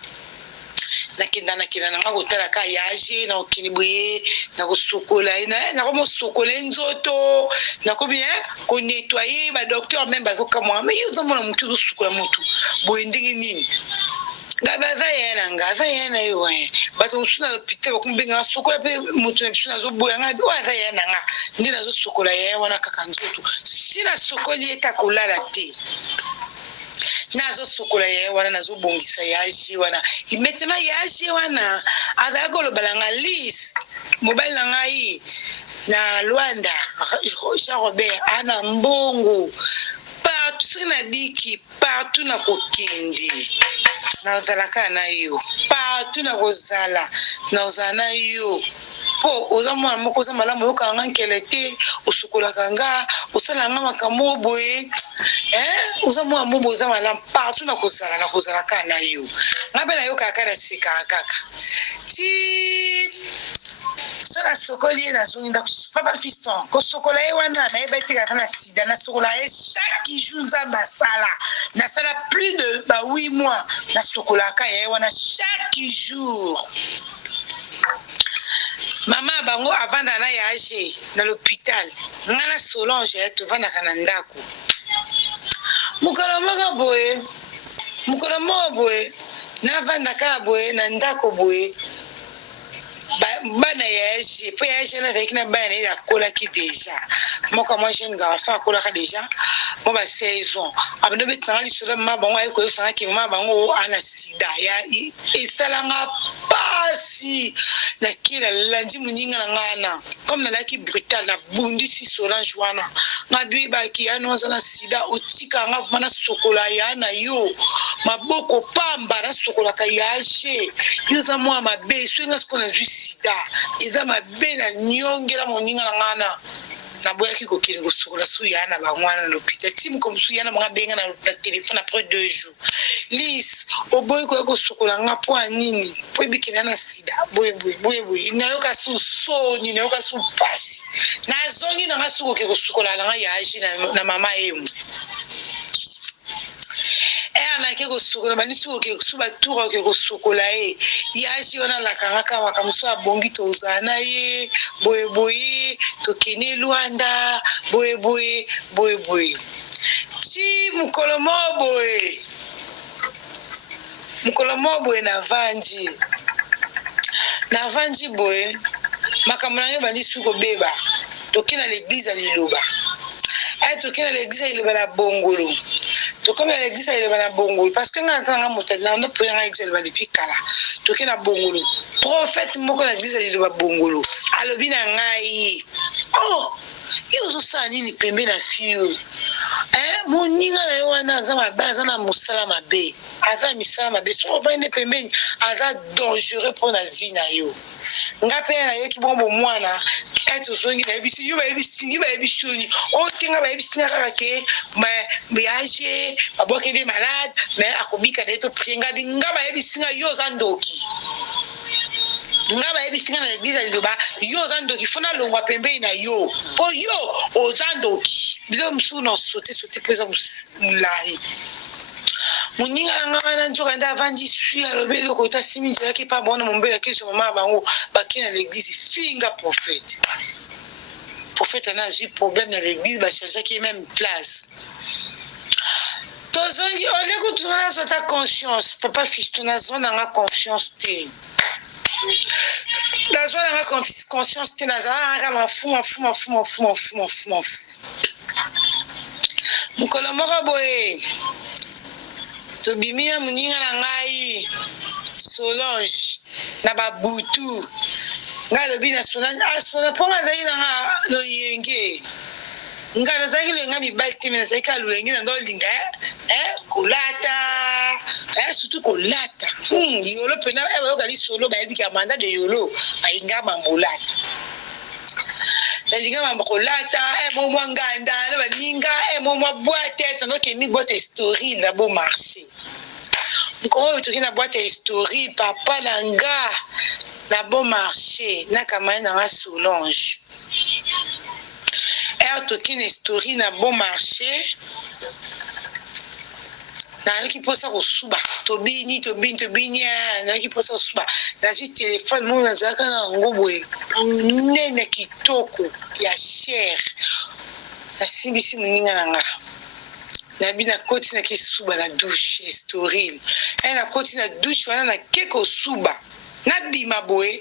nakenda na ngakotala ka yaje na okinibuye na kosokola na komo sokola nzoto na ko bien ko nettoyer ba docteur même bazoka moi mais yo zomona mutu zosukola mutu boyendingi nini ngabaza yena yo bato usuna l'hôpital bakumbenga sokola pe mutu na bisuna zo boya nga waza yena nga ndina zo sokola ye wana kaka nzoto sina sokoli eta kolala te nazo sokola ye wana nazo bongisa yaji wana maintenant yaji wana azako lo balanga list mobile na ngai na Luanda Jean Robert ana mbongo partout na biki partout na kokende na zalaka na yo partout na kozala na ozana yo po ozamwa moko za malamu yo kanga nkelete usukola kanga usala nga makambo boye ozamwa mobo za malamu partout na kozala kana yo ngabe na yo kaka na sika kaka ti sala sokoli na zongi ndako papa fiston ko sokola ye wana na yeba tika kana sida na sokola ye chaque jour nzamba sala na sala plus de 8 mois na sokola ka ye wana chaque jour. Maman bango avant d'ana yaje dans l'hôpital ngana Solange to vanda kana ndako mukolo moko boye na vanda ka boye na ndako boye bana yaje po yaje na avec na bana ila kola ki déjà moko moi jeune garçon kola ka déjà mo ba 16 ans abino betanga lisolo ma bango ay ko sanga ki ma bango ana sida ya esalanga pasi na kila lanji muninga na ngana comme na laki brutal na bundi si Solange wana ngabi ba ki anonza na sida otika nga mana sokola ya na yo maboko pamba na sokola ka yaje yuza mo mabe swinga skona sida eza mabe na nyongela moninga na ngana na boya ki kokiri ko sokola suya na bangwana na l'hôpital tim comme suya na mga benga na téléphone après 2 jours lis oboy ko sokola nga po anini po bikina na sida boy na yo ka su so ni na yo ka su pasi na zongi na masuko ke ko sokola nga yaji na mama emu ana ke ko sokola bani suko ke suba tour ke ko sokola e yaji ona la kanga makamso abongi tozana ye boy to kene Luanda boy chi mukolomo boy na vanji boy makamana bani suko beba to kena l'église à Liloba to kena l'église à Liloba na bongolo to comme l'église à Liloba na bongolo parce que ngana motel na ndo pour l'église à Liloba depuis kala to kena bongolo prophète moko na l'église à Liloba bongolo alobi na ngai oh yo so nini pembe na fiyo moninga na yo wana aza mabe na musala mabe aza misala mabe so vende pembeni aza dangereux pour la vie na yo nga pe na yo ki bombo mwana eto zongi na bisi yo ba bisi ni o tinga ba bisi na kaka ke yaje baboke de malade mais akobika de to pringa binga ba bisi nga yo zandoki ngaba ebisinga na l'église à Liloba yo zandoki fona longwa pembeni na yo po yo ozandoki bilo msu no sote pesa mulai muninga ngana na njoka nda vanji sui alobelo ko tasimi njela ki pa bona mombela kiso mama bango bakina l'église finga prophète ana eu problème na l'église ba changer qui même place tozongi ole ko tuna so ta conscience papa fistona zona nga confiance te la joie de ma conscience te nazala mafu mukolo moko boye tobimi na muninga na ngai Solange na babutu nga lobi na Solange ponga zaki na nga loyenge nga nazaki loyenga mibali te me nazaki ka loyenge na ndo linga kolata surtout kolata yolo pena bayokali solo bayebi ka mandat de yolo bayinga bambolata nalinga bambolata momwa nganda na baninga momwa boîte tondoke mi boîte story na bon marché nkomo toki na boîte story papa nanga na bon marché na kamani na nga Solange toki na story na bon marché na ki posa ko suba tobini na ki posa suba na ji téléphone mo na zaka na ngobwe nene kitoko ya cher na sibisi muninga nanga na bina koti na ki suba na douche story na koti na douche wana na keko suba na bima boye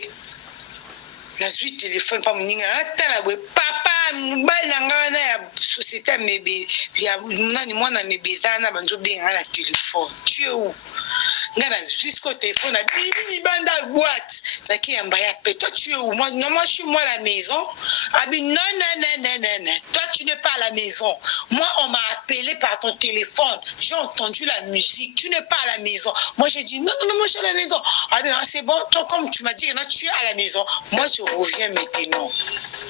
na ji téléphone pa muninga atala boye papa mbali na nga na ya société mebe ya nani mwana mebeza na banzo benga na téléphone tu es où ngana jusqu'au téléphone na bibi banda boîte na ki yamba ya pe toi tu es où moi je suis moi à la maison abi non toi tu n'es pas à la maison moi on m'a appelé par ton téléphone j'ai entendu la musique tu n'es pas à la maison moi j'ai dit non moi je suis à la maison abi non c'est bon toi comme tu m'as dit que tu es à la maison moi je reviens maintenant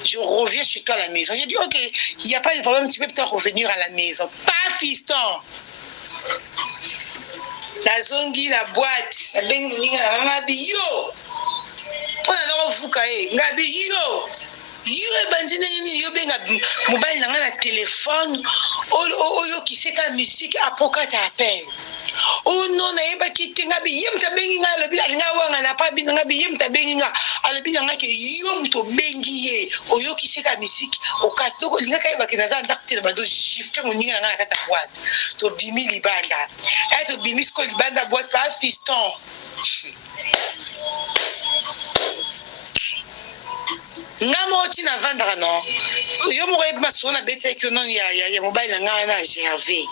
je reviens chez toi à la maison. J'ai dit, ok, il n'y a pas de problème, tu peux peut-être revenir à la maison. Pas fiston. La zongi, la boîte, la bengi, la yo. mpona na kovuka ye ngabi yo ebandi ndenge nini yo benga mobali na nga na telefone oyokiseka musike apokata appel oyo no nayebaki te ngabi ye moto abengi nga alobi alinga wanga na pa bina ngabi ye moto abengi nga alobi na nga ke yo moto obengi ye oyokiseka musike okatoko lingaka yebaki naza ndako te na bando gifte moninga na nga na kata boite tobimi libanda tobimi siko libanda boite pa fiston nga moko ntina vandaka no yo moko yebi masolo na beteki ono ya mobali na ngai na gervais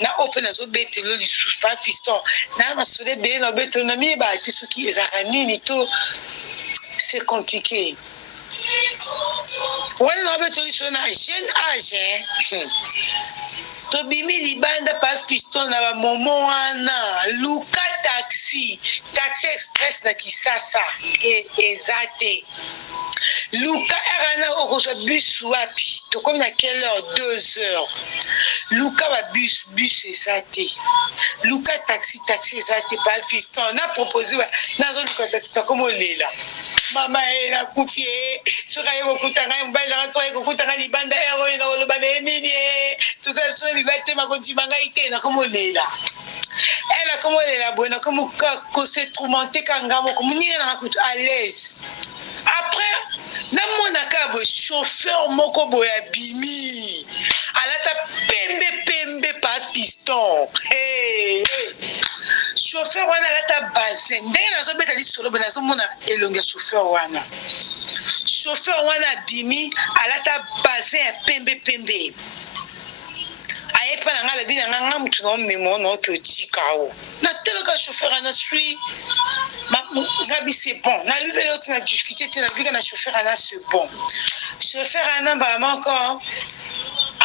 na ope nazobetelo lisusu pa fiston na masolo ebeye na obetelo na miyeba te soki ezalaka nini to c'est compliqué wana na obetelo lisusu na jeune age tobimi libanda pa fiston na bamomo wana luka taxi express na kisasa eza te luka erana okozwa bus wapi tokomi na quelle heure 2 heures luka ba bus eza te luka taxi eza te pa fiston na propose nazoluka taxi nakomi olela mama nakufi soki aye kokuta ngai mobali nanga soki aye kokuta ngai libanda oyo nakoloba na ye nini tozala mibali te makondima ngai te nakomi olela nakomi olela boye nakomi kosetroumante ka nga moko moninga nanga kutu à l'aise après namonaka boye chauffeur moko boye abimi alata pembe pa fiston chauffeur wana alata basin ndenge nazobeta lisolo boye nazomona elongi ya chauffeur wana abimi alata basin ya pembe ayepa na nga alobi na nga motu na omema ona oke otika o natelaka chauffeur ana sui ngabi c'est bon nalobi pele oti na discute te nalobika na chauffeur ana c'est bon chauffeur ana mbama encore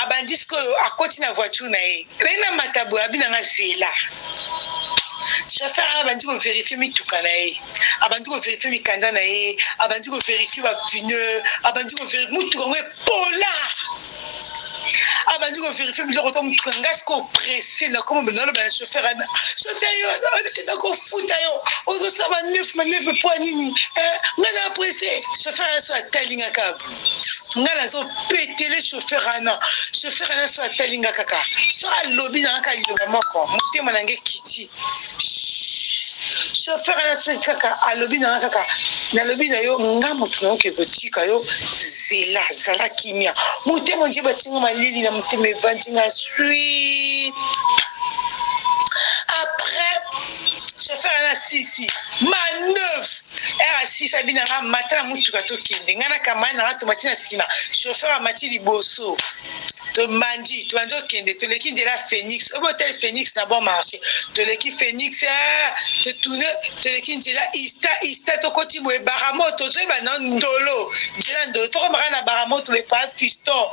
abandi sikoyo akoti na voiture na ye ndenge na matabo abi na nga zela chauffeur ana abandi koverifie mituka na ye abandi koverifie mikanda na ye abandi koverifie bapneu abandi koverifie mutuka yango epola abandi koverifie biloko to mutuka ngasi kopresse nakoma naloba na chauffeur ana chauffeur yo abikenda kofuta yo ozosala baneuf mpo nini ngai na apresse chauffeur ana so atalinga kaka ngai nazopetele chauffeur ana so atalinga kaka so alobi na kaka liloba moko motema na nge kiti chauffeur ana so kaka alobi na kaka nalobi na yo nga motu naoke kotika yo zala kimia motema nje batinga malili na motema evandi nga sui après chauffeur ana sisi manœuvre era sisi abi na nga mata na mutuka tokende nga na kamani na nga tomati na nsima chauffeur amati liboso tobandi okende toleki nzela phénix oyo hotel phénix na bon marché toleki phénix totourne toleki nzela ista tokoti boye baramoto tozoyeba na ndolo nzela ndolo tokomaka na baramoto boye pa fiston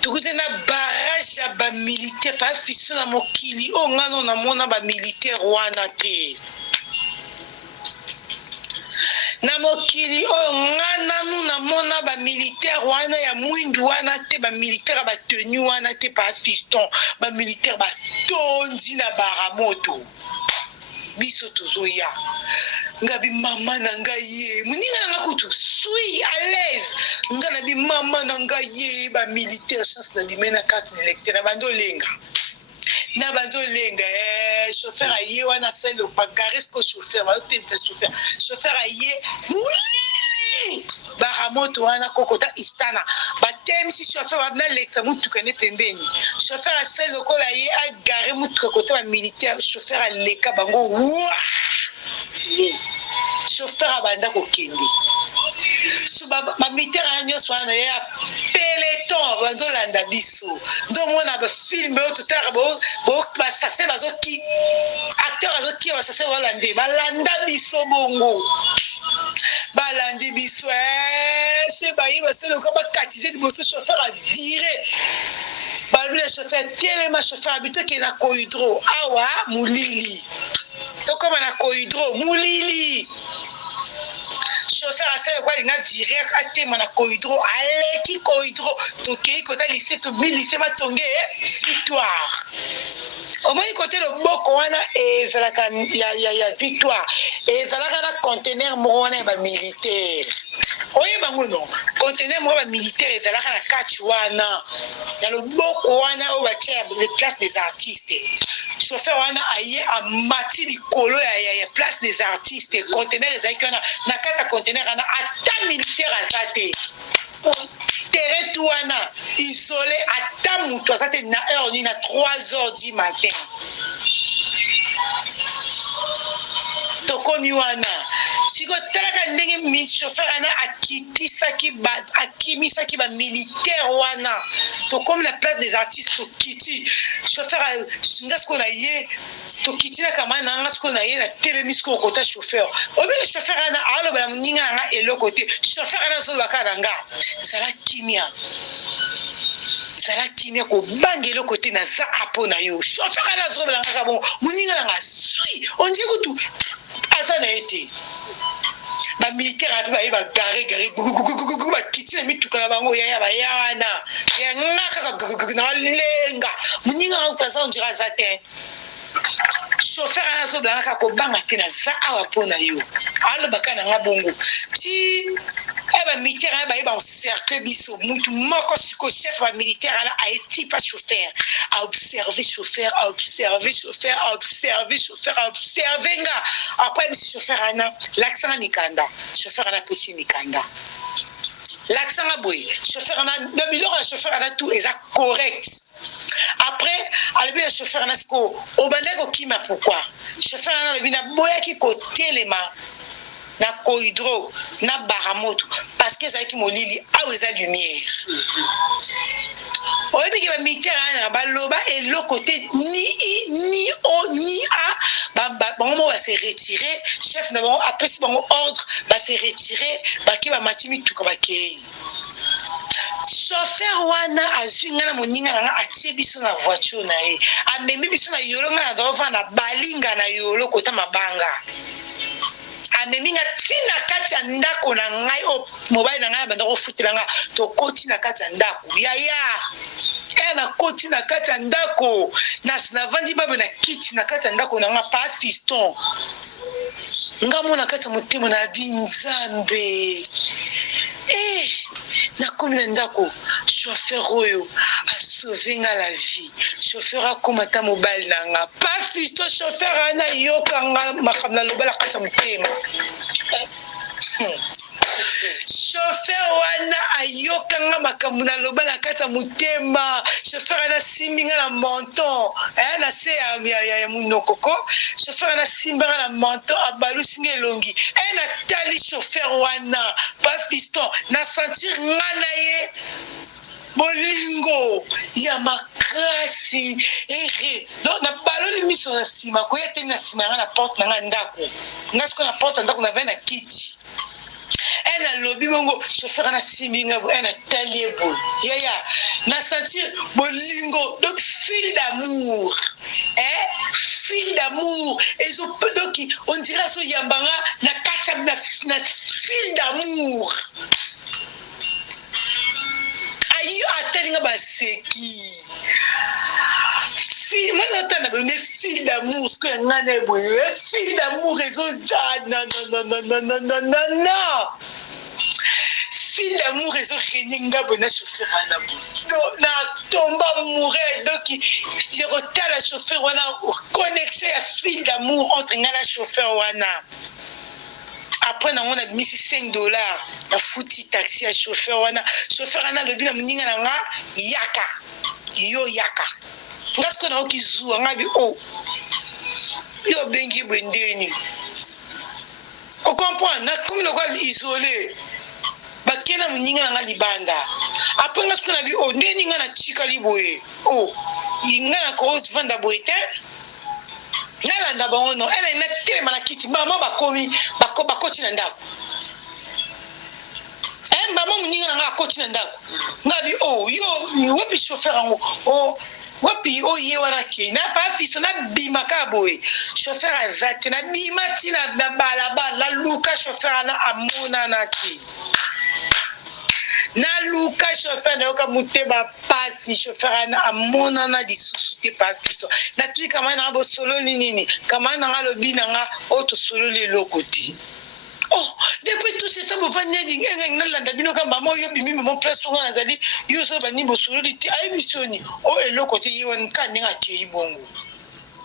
tokuti na barrage ya bamilitaire pa fiston na mokili oyo ngano namona bamilitaire wana te na mokili oyo nga nanu namona bamilitaire wana ya mwindu wana te bamilitaire batenu wana te pa fiston bamilitaire batondi na baramoto biso tozoya nga bimama na ngai ye moninga na nga kutu sui à l'aise nga na bimama na ngai ye bamilitaire chance na bime na carte d'électeur na bandolenga chauffeur aye wana selo bagaresko chauffeur baotenta chauffeur aye mulili baramoto wana kokota istana batemisi chauffeur babina lekisa mutuka ne pembeni chauffeur asali lokola ye agare mutuka kota bamilitaire chauffeur aleka bango wa chauffeur abanda kokende so bamilitaire ana nyonso wana ye peleton bazolanda biso ndomona bafilme oyo totala basase bazoki acteur azokia basase balanda biso bongo balandi biso se bayeba sele ko bakatize liboso chauffeur avire balobi na chauffeur telema chauffeur abitoke na kohydro awa mulili tokoma na kohydro mulili chauffeur asala kwa linga viré atema na kohydro aleki kohydro tokei kota lycée to bi lycée matonge victoire omoni côté loboko wana ezalaka ya victoire ezalaka na conteneur moko wana ya bamilitaire oyeba ngo no conteneur moko ya bamilitaire ezalaka na kati wana na loboko wana oyo batia le place des artistes chauffeur wana aye amati likolo ya place des artistes conteneur ezalaki wana na kati ya conteneur wana ata militaire aza te terrain tout wana isolé ata mutu aza te na heure nini na 3h du matin tokomi wana siko talaka ndenge mi chauffeur wana akimisaki bamilitaire wana tokomi na place des artistes tokiti chauffeur nga siko na ye tokiti na kama na nga siko na ye na telemi siko okota chauffeur obele chauffeur wana aloba na moninga na nga eloko te chauffeur wana azolobaka na nga zala kimia kobanga eloko te naza apo na yo chauffeur wana azoloba na nga ka bon moninga na nga sui ondie kutu aza na ye te bamilitaire ape baye bagare bakiti na mituka na bango yaya bayana yanga kaka na balenga moninga nga kutu aza ondira aza te chauffeur ana azobelanga kaka kobanga te naza awa mpo na yo alobaka na nga bongo ti bamilitaire ana baye baencercle biso mutu moko siko chef bamilitaire ana aeti pa chauffeur aobserve chauffeur aobserve nga apres bisi chauffeur ana lakisa nga mikanda chauffeur ana apesi mikanda lakisa nga boye chauffeur ana na biloko ya chauffeur ana tout eza correct. Après, alobi na chauffeur na siko obanda kokima pourquoi chauffeur na alobi na boyaki kotelema na kohydro na baramoto parce que ezalaki molili awa eza lumière oyebiki bamilitaire ana baloba eloko te ni o ni a bango mo base retire chef na bango apesi bango ordre base retire bake bamati mituka bakei chauffeur wana azwinga na moninga nanga atie biso na voiture na ye amemi biso na yolo nga na dova na balinga na yolo kota mabanga amemi nga tina kati ya ndako na ngai o mobile na ngai banda ko futela nga to koti na kati ya ndako yaya na koti na kati ya ndako na vandi babe na kiti na kati ya ndako na nga pa fiston nga mona kati ya motema na binzambe nakomi na ndako chauffeur oyo asauve nga la vie chauffeur akomata mobali na nga pa fisto chauffeur ana yoka nga makambo na lobala kati ya motema chauffeur wana ayokanga makambo na lobala kati ya motema chauffeur ana simbi nga na menton na se ya munokoko chauffeur ana simbi nga na menton abalusi nga elongi natali chauffeur wana pa fiston na sentir nga na ye bolingo ya makasi donc na baloli miso na nsima koya temi na nsima yanga na porte na nga ndako nga sikoyo na porte ya ndako na vai na kiti na lobi bongo chauffeur na siminga na talier boy yaya na sentir bolingo donc fil d'amour fil d'amour et so donc on dirait so yambanga na kati na fil d'amour ayo atalinga baseki moi j'entends une fil d'amour ce que ngana boye fil d'amour réseau non fil d'amour réseau reninga bona chauffeur ana na tomba mourir donc je retale la chauffeur wana connexion ya fil d'amour entre ngana chauffeur wana après on a mis $5 na futi taxi à chauffeur wana le bina mninga na nga yaka parce que na okizu ngabi yo bengi bwendeni on comprend na comme le gars isolé bakena mninga na libanda après parce que na bi ndeni nga na chika liboye inga na ko vanda boite nalanda bango no ela ina telema na kiti mama bakomi bakoti na ndako mama mninga na nga akoti na ndako ngabi yo wopi chauffeur ngo wapi oye wana ke na pa fiso na bima ka boy chauffeur azate na bima tina na balabala la luka chauffeur na amona na ki na luka chauffeur na yoka muteba pasi chauffeur na amona na lisusu te pa fiso na tui kama na bo solo nini kama na ngalobi na nga auto solo le lokote. Oh, depuis tout ce temps, vous venez de dire que la Dabino Kamba, moi, je mon place sur un azali, you so bani bosoliti, aibisoni, oh, et le côté you and canning at Tibongo.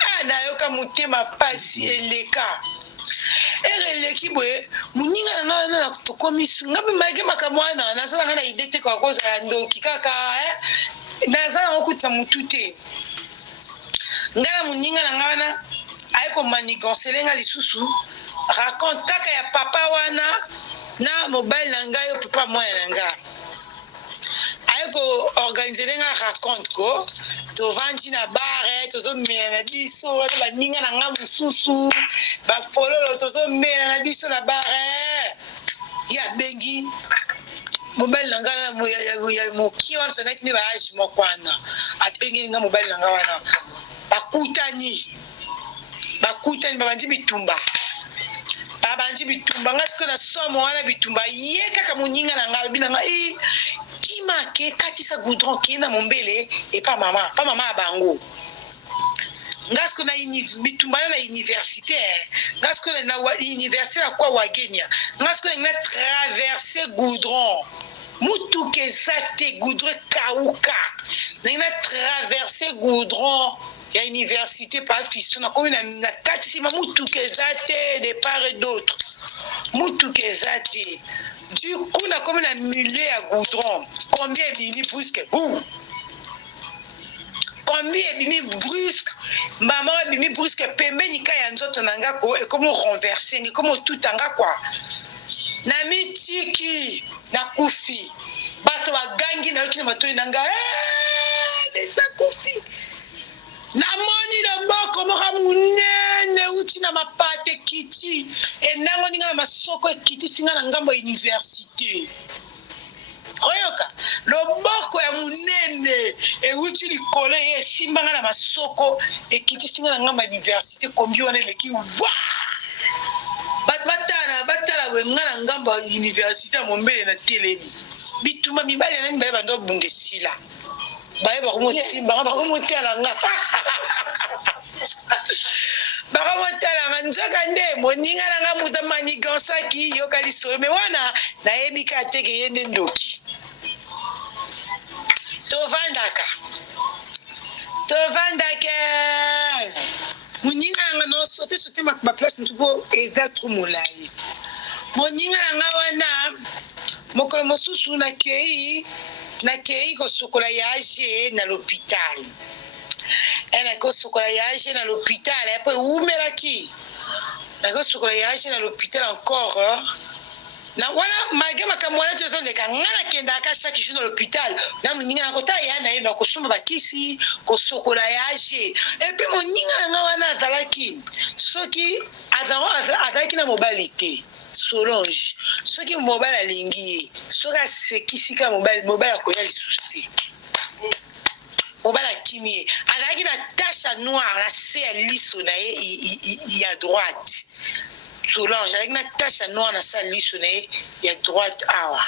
Ah, Nayoka Mutema pass et les cas. Et les Kibwe, Muninga na to commission, Nabi Magema Kamwana, Nazana, il était quoi cause and Kikaka, Nazana Okuta Mutute. Ngana Muninga Nangana, Aiko Manigonselenga Lisusu. Raconte kaka ya papa wana na mobile nanga yo papa moya nanga ayeko organiser nga raconte ko to vandi na bare to mena na biso to ba ninga na nga mususu ba fololo to mena na biso na bare ya bengi mobile nanga na ya mokiwa to nakini ba age mokwana atengi nga mobile nanga wana bakutani babandi bitumba abanji bitumba ngasko na somo wana bitumba ye kaka muninga na ngalbi na kima ke katisa goudron ke na mombele et pas maman abango ngasko na bitumba na université ngasko na université la kwa wagenya ngasko na traverser goudron mutu ke zate goudron kauka na traverser goudron ya université par fiston na comme na kati ma mutu kezate de part et d'autre mutu kezate du coup na comme na milieu à goudron combien bini brusque combien bini brusque maman bini brusque pembeni ka ya nzoto nanga ko et comme renverser ni comme tout anga quoi na mitiki na kufi bato bagangi na yokina matoi nanga des kufi na moni le boko moka munene uti na mapate kiti enango ninga na masoko kiti singa na ngambo université oyoka loboko ya munene e uti likole ye simbanga na masoko e kiti singa na ngambo université kombi wana leki wa batala wenga na ngambo université mombele na telemi bituma mibale na mibale bando bungesila bae ba komoti ba komoti ala nga ba komoti ala nga nzaka nde moninga na nga muta manigansaki yoka liso me wana na yebika teke yende ndoki tovandaka moninga na nga no sote ma place ntubo eza trop molai moninga na nga wana mokolo mosusu na kei kosokola yaje na l'hôpital ena kosokola yaje na l'hôpital après umelaki na kosokola yaje na l'hôpital encore na wana malgré makamwana toto leka ngana kenda ka chaque jour na l'hôpital na moninga na kota yana enda kosomba bakisi kosokola yaje et puis moninga na wana azalaki soki azalaki na mobilité Solange soki mobile alingi soki asekisika mobile akoya lisusu te mobile akimie azalaki na tache noire na se ya liso na ye ya droite Solange azalaki na tache noire na se ya liso na ye ya droite awa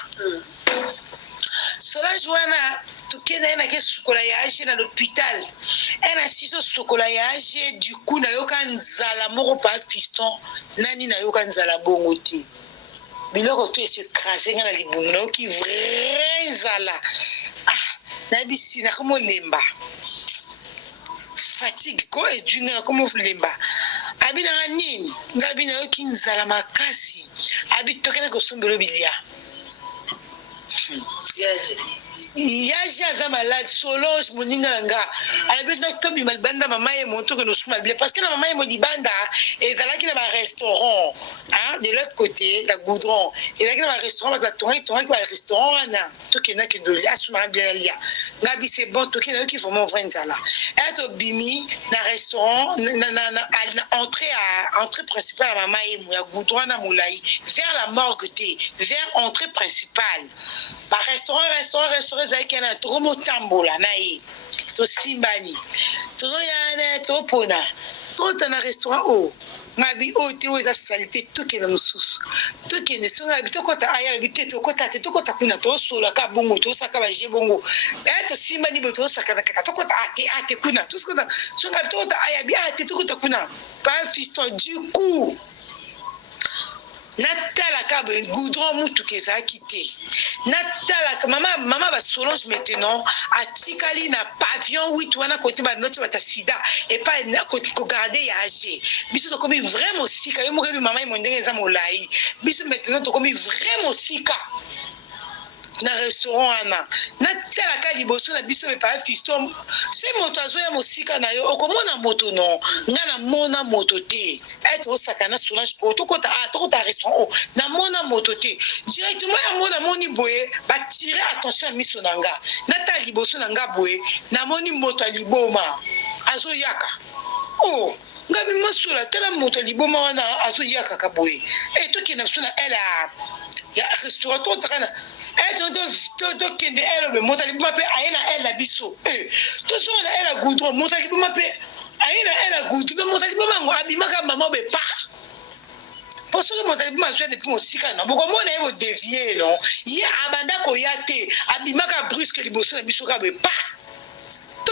Solange wana tukenda ye na ke sukola ya age na l'hôpital ena siso sukola ya age du coup na yoka nzala moko pa fiston nani na yoka nzala bongo te biloko to esi écrasé nga na libungu na yoki vrai nzala na bisi na komo lemba fatigue ko edwinga na komo lemba abi na nini ngabi na yoki nzala makasi abi tokena kosombelo bilia yaje aza malade Solange moninga nanga alabesi na tobi malibanda mama ye monto que nous sommes bien parce que la maman ye molibanda ezalaki na ba restaurant de l'autre côté la goudron ezalaki na ba restaurant ba tongi ba restaurant wana tokena ke do lia suma bien lia ngabi c'est bon tokena qui vraiment vrai nzala et bimi na restaurant na entrée principale la maman ye ya goudron na moulai vers la morgue té vers entrée principale ba restaurant ezalaki na tokomo tambola na ye to simbani to yana to pona to tana restaurant o ngabi o te o za socialité to ke na mususu to ke ne so ngabi to kota aya bi te to kota kuna to sola ka bongo to saka ba je bongo to simbani bo to saka na ka to kota ate kuna to so ngabi to kota aya bi ate to kota kuna pa fiston du coup natala ka goudron mutu keza quitté natala mama ba Solange maintenant atikali na pavillon 8 wana côté ba note bata sida et pas ko garder ya âgé biso to komi vraiment sika yo mokebi mama imondenge za molai biso maintenant to komi vraiment sika na restaurant ana natala ka liboso na biso pa fiston c'est moto azo ya mosika na yo okomona moto non ngana mona moto te être sakana Solange ko to kota restaurant na mona moto te directement ya mona moni boye ba tirer attention miso nanga natala liboso nanga boye na moni moto liboma azo yaka ngabi masola tela moto liboma wana azo yaka ka boye to kina suna ela ya restaurant to takana to kende elo be moto liboma pe ayena ela biso to so na ela goudron moto liboma pe ayena ela goudron moto liboma ngo abimaka mama be pa pour ce que moto liboma zo depuis mosika na boko mona ebo dévier non ye abanda ko yate abimaka brusque liboso na biso ka be pa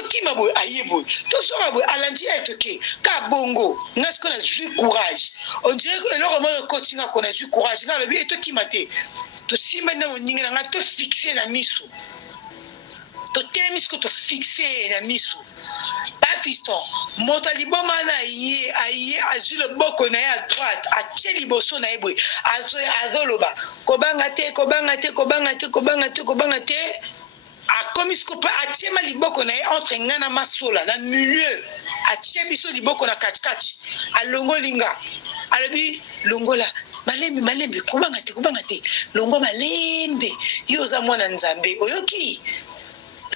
kima boy ayebo to sora boy alandi etoke ka bongo ngasko na ju courage on dirait que eloko mo coaching ko na ju courage ngalo bi etoki mate to simba na oninga nga to fixer na miso to telemisko to fixer na miso ba fiston moto liboma na aye azule boko na ya droite atie liboso na eboy azoloba kobanga te a komisko pa atiema liboko na entre ngana masola na milieu atie biso liboko na kachikachi alongolinga alobi longola malembe kubanga te longo malembe yo za mwana nzambe oyoki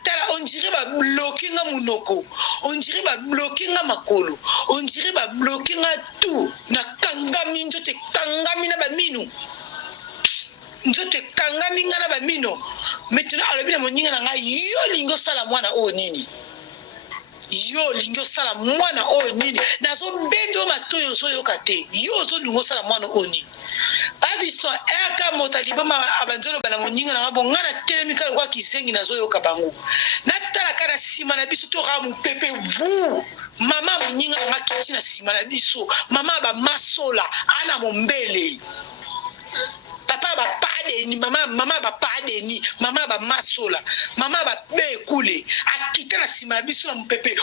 tala on dirait ba blockinga munoko on dirait ba blockinga makolo on dirait ba blockinga tout na kangami njote kangami na ba minu nzote kangami ngana ba mino maintenant alobi na moninga na nga yo lingo sala mwana o nini nazo bendo matoyo zo yokate yo zo lingo sala mwana o nini avisto eka mota libama abanzolo bana moninga na ngabo ngana telemika kwa kisengi nazo yoka bango natala kana sima na biso to ra mu pepe vu mama moninga na makiti na sima na biso mama ba masola ana mombele papa ba padeni mama ba padeni mama ba masola mama ba bekule akita na sima na biso na mpepe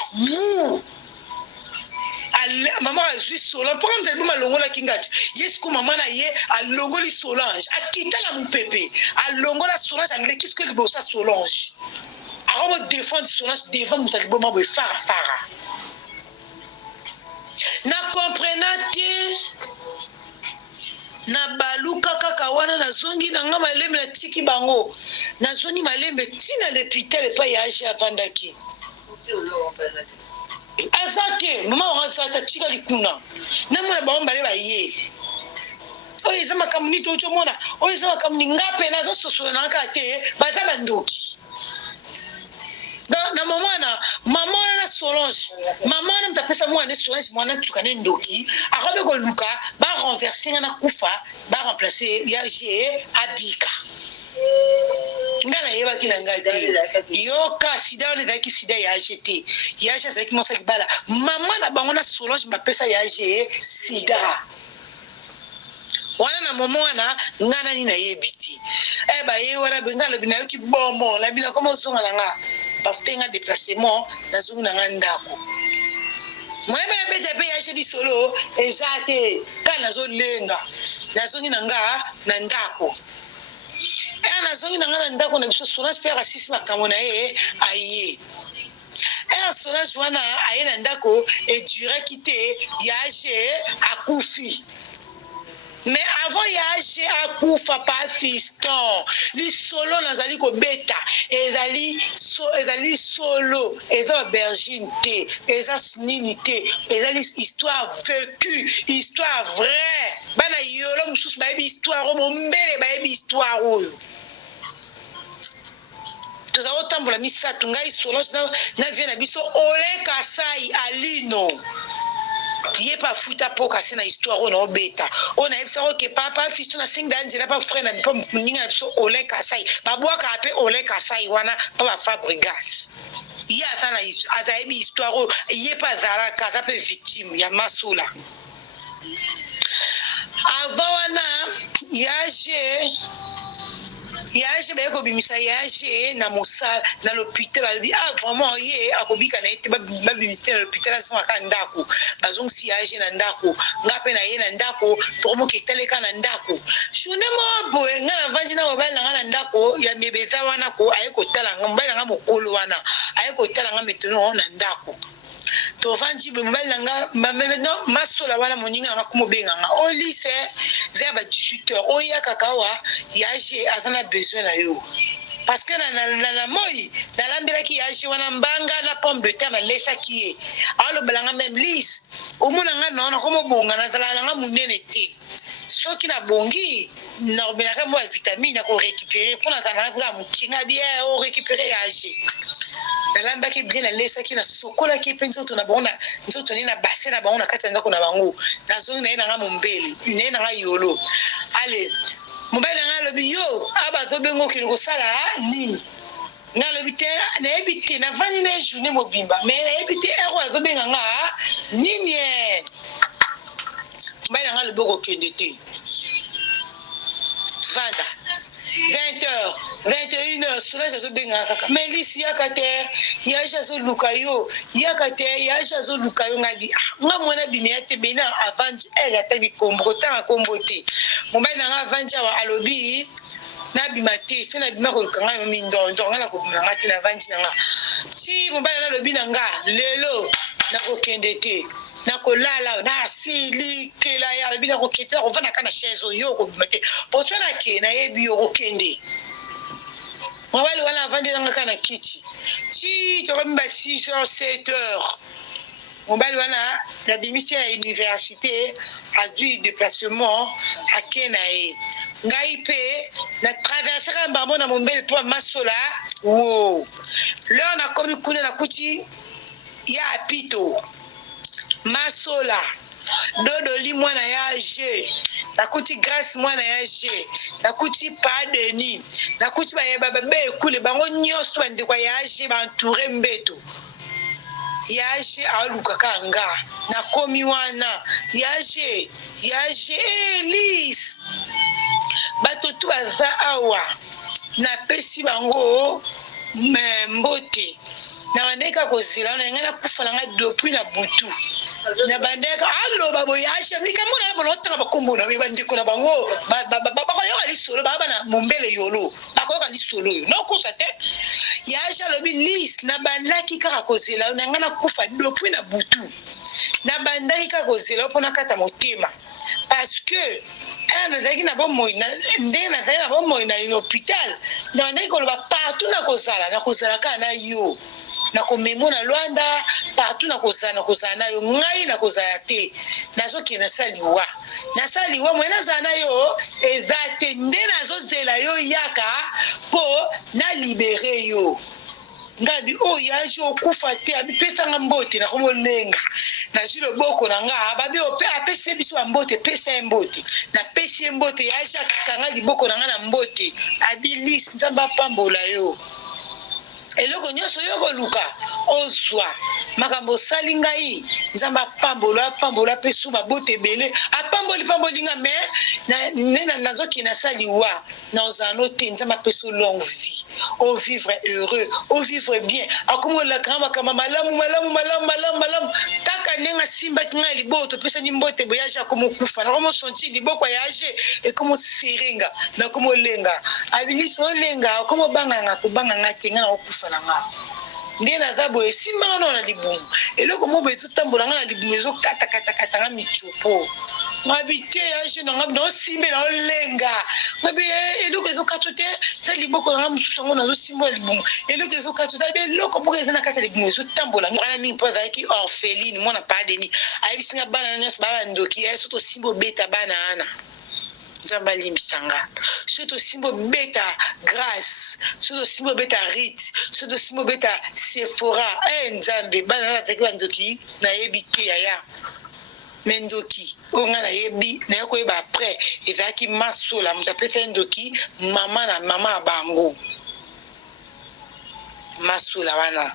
mama azwi Solange pour comme ça longola kingati yesko mama na ye alongoli Solange akita la mpepe alongola Solange alekis que libosa Solange aromo défendre Solange devant mutalibo mabo fara na comprenate na baluka kaka wana na zongi na nga malembe na tiki bango na zoni malembe tina l'hôpital pa ya age avandaki azate mama wa azata tika likuna na mwana ba mbale ba ye oyo zama kamuni to chomona oyo zama kamuni ngape na zo sosola na kate baza bandoki na mama na Solange mama na mtapesa mwana Solange mwana tukane ndoki akabe ko luka ba renverser na kufa ba remplacer ya G abika ngala yeba kila ngati yoka sida ole daki sida ya GT ya GT c'est comment ça bala mama na bango na Solange mapesa ya G sida wana na momo wana ngana ni na yebiti ba ye wana bengalo bina yoki bomo na bina komo zonga nga bafutenga déplacement na zonga na ngandako mwebe na BTP ya chedi solo ezate kana zo lenga na zongi na nga na ndako na zongi na nga na ndako na biso Solange père assist makamona ye aye Solange wana aye na ndako et duré quitter yaje akufi. Mais avant yaje akufa pa fiston li solo nazali ko beta ezali solo eza virginité eza nunité ezali histoire vécue histoire vraie bana yolo mususu ba histoire mo mbele ba histoire oyo tozalo tambola misato ngai Solange na vie na biso Ole Kasai Alino ye pa futa poka sena histoire on obeta on a ebisa que papa fils na 5 ans nzela pa frère na pa mninga na biso Ole Kasai babwaka ape Ole Kasai wana pa ba Fabregas ye atana atayebi histoire ye pa zaraka ata pe victime ya Masula avant wana yaje beko bimisa yaje na mosala na l'hôpital bali vraiment ye akobika na ete ba bimisa na l'hôpital aso akandako bazong si yaje na ndako ngape na ye na ndako pour mo keteleka na ndako shune mo boye ngana vanji na obala ngana ndako ya mebeza wana ko ayeko tala ngambala nga mokolo wana ayeko tala nga metono na ndako to vanji be mobile nga maintenant Masola wana moninga nga kumobenga nga au lycée vers 18h oya kakawa yaje azana besoin na yo parce que na moi na lambira ki yaje wana mbanga na pomme de terre na lesa kiye alo balanga même lisse omona nga na komo bonga na zala nga munene te soki na bongi na obelaka mo vitamine ko récupérer pour na zala nga mukinga bien o récupérer yaje na lamba ki bien na lesa ki na sokola ki penso to na bona nzoto ni na bassin na bango na kati ndako na bango na zoni na nga mombeli ine na nga yolo ale mobile nga lobi yo aba zo bengo ki ko sala nini nga lobi te na ebiti na vani na journée mobimba mais na ebiti ero zo benga nga nini mobile nga lobi ko kende te vanda 20h 21h Solange azobenga kaka mais lisi yakate yaje azolukayo yakate yaje azolukayo ngabi nga mwana bimia te bena avant elle ataki kombo tanga kombo te mobile nga avant wa alobi na bimate sena bima ko kanga mindondo ngala ko bimanga te na vanti nga ti mobile na lobi nga lelo na ko kende te na kolala na asili kela ya bina ko keta ko vana kana chaise yo ko bimate posona ke na yebi yo ko kende mobile wana vandi nga kana kiti ti to mba 6h 7h mobile wana la démission à l'université a dû déplacement à Kenae ngai pe na traverser mbambo na mombele pour Masola wo là na komi kuna na kuti ya apito Masola dodoli mwana yaje nakuti grâce mwana yaje nakuti padeni nakuti bayeba babe kule bango nyoso bande kwa yaje ba entouré mbeto yaje aluka kanga nakomi wana yaje Elise bato tu baza awa na pesi bango mbote na bandeka kozila na ngana kufala nga depuis na butu na bandeka allo babo yasha nikamona na bonota bakombo na bandeko na bango baba yo ali solo baba na mombele yolo bako ali solo no kosa te yasha lobi list na bandaki kaka kozila na ngana kufa depuis na butu na bandaki kaka kozila pona kata motema parce que nazaki na bomoi ndenge nazali na bomoi na hôpital na bandaki koloba partout na kozala kana na yo na komemo na Luanda partout na kozala na yo ngai na kozala te nazoki na saliwa mwena zana yo ezate nde nazozela yo yaka po na libere yo ngabi o yaje okufa te abipesa nga mbote na komolenga na jilo boko na nga babi ope apese biso mbote pesa mbote na pesi mbote yaje kanga liboko na nga na mbote abilis nzamba pambola yo eloko nyonso yoko luka ozwa makambo salinga yi nzamba pambola pesu mabote bele apamboli nga me na nazoki na saliwa na ozano te nzamba pesu longue vie au vivre heureux au vivre bien akomola kama malamu kaka nenga simba kinga liboto pesa ni mbote boyaje akomokufa na komo sonti liboko yaje e komo sirenga na komo lenga abiliso lenga komo banganga kubanga tenga na okufa na nga ndena zabo esimba na libumu eloko mobe tutambola nga na libumu ezo kata nga michupo ngabite yaje na ngabno simbe na olenga ngabe eloko ezo katote ta liboko nga mususu ngo nazo simba libumu eloko ezo katote be eloko boka ezana kata libumu ezo tambola ngana mingi poza ki orpheline mona padeni ayibisinga bana nyas baba ndoki yeso to simbo beta bana ana nzambe alimbisanga soto simbo beta grâce soto simbo beta rite soto simbo beta sephora nzambe bana bataki bandoki nayebi te yaya mendoki onga nayebi naye koyeba après ezalaki masola moto apesa ndoki mama na mama bango masola wana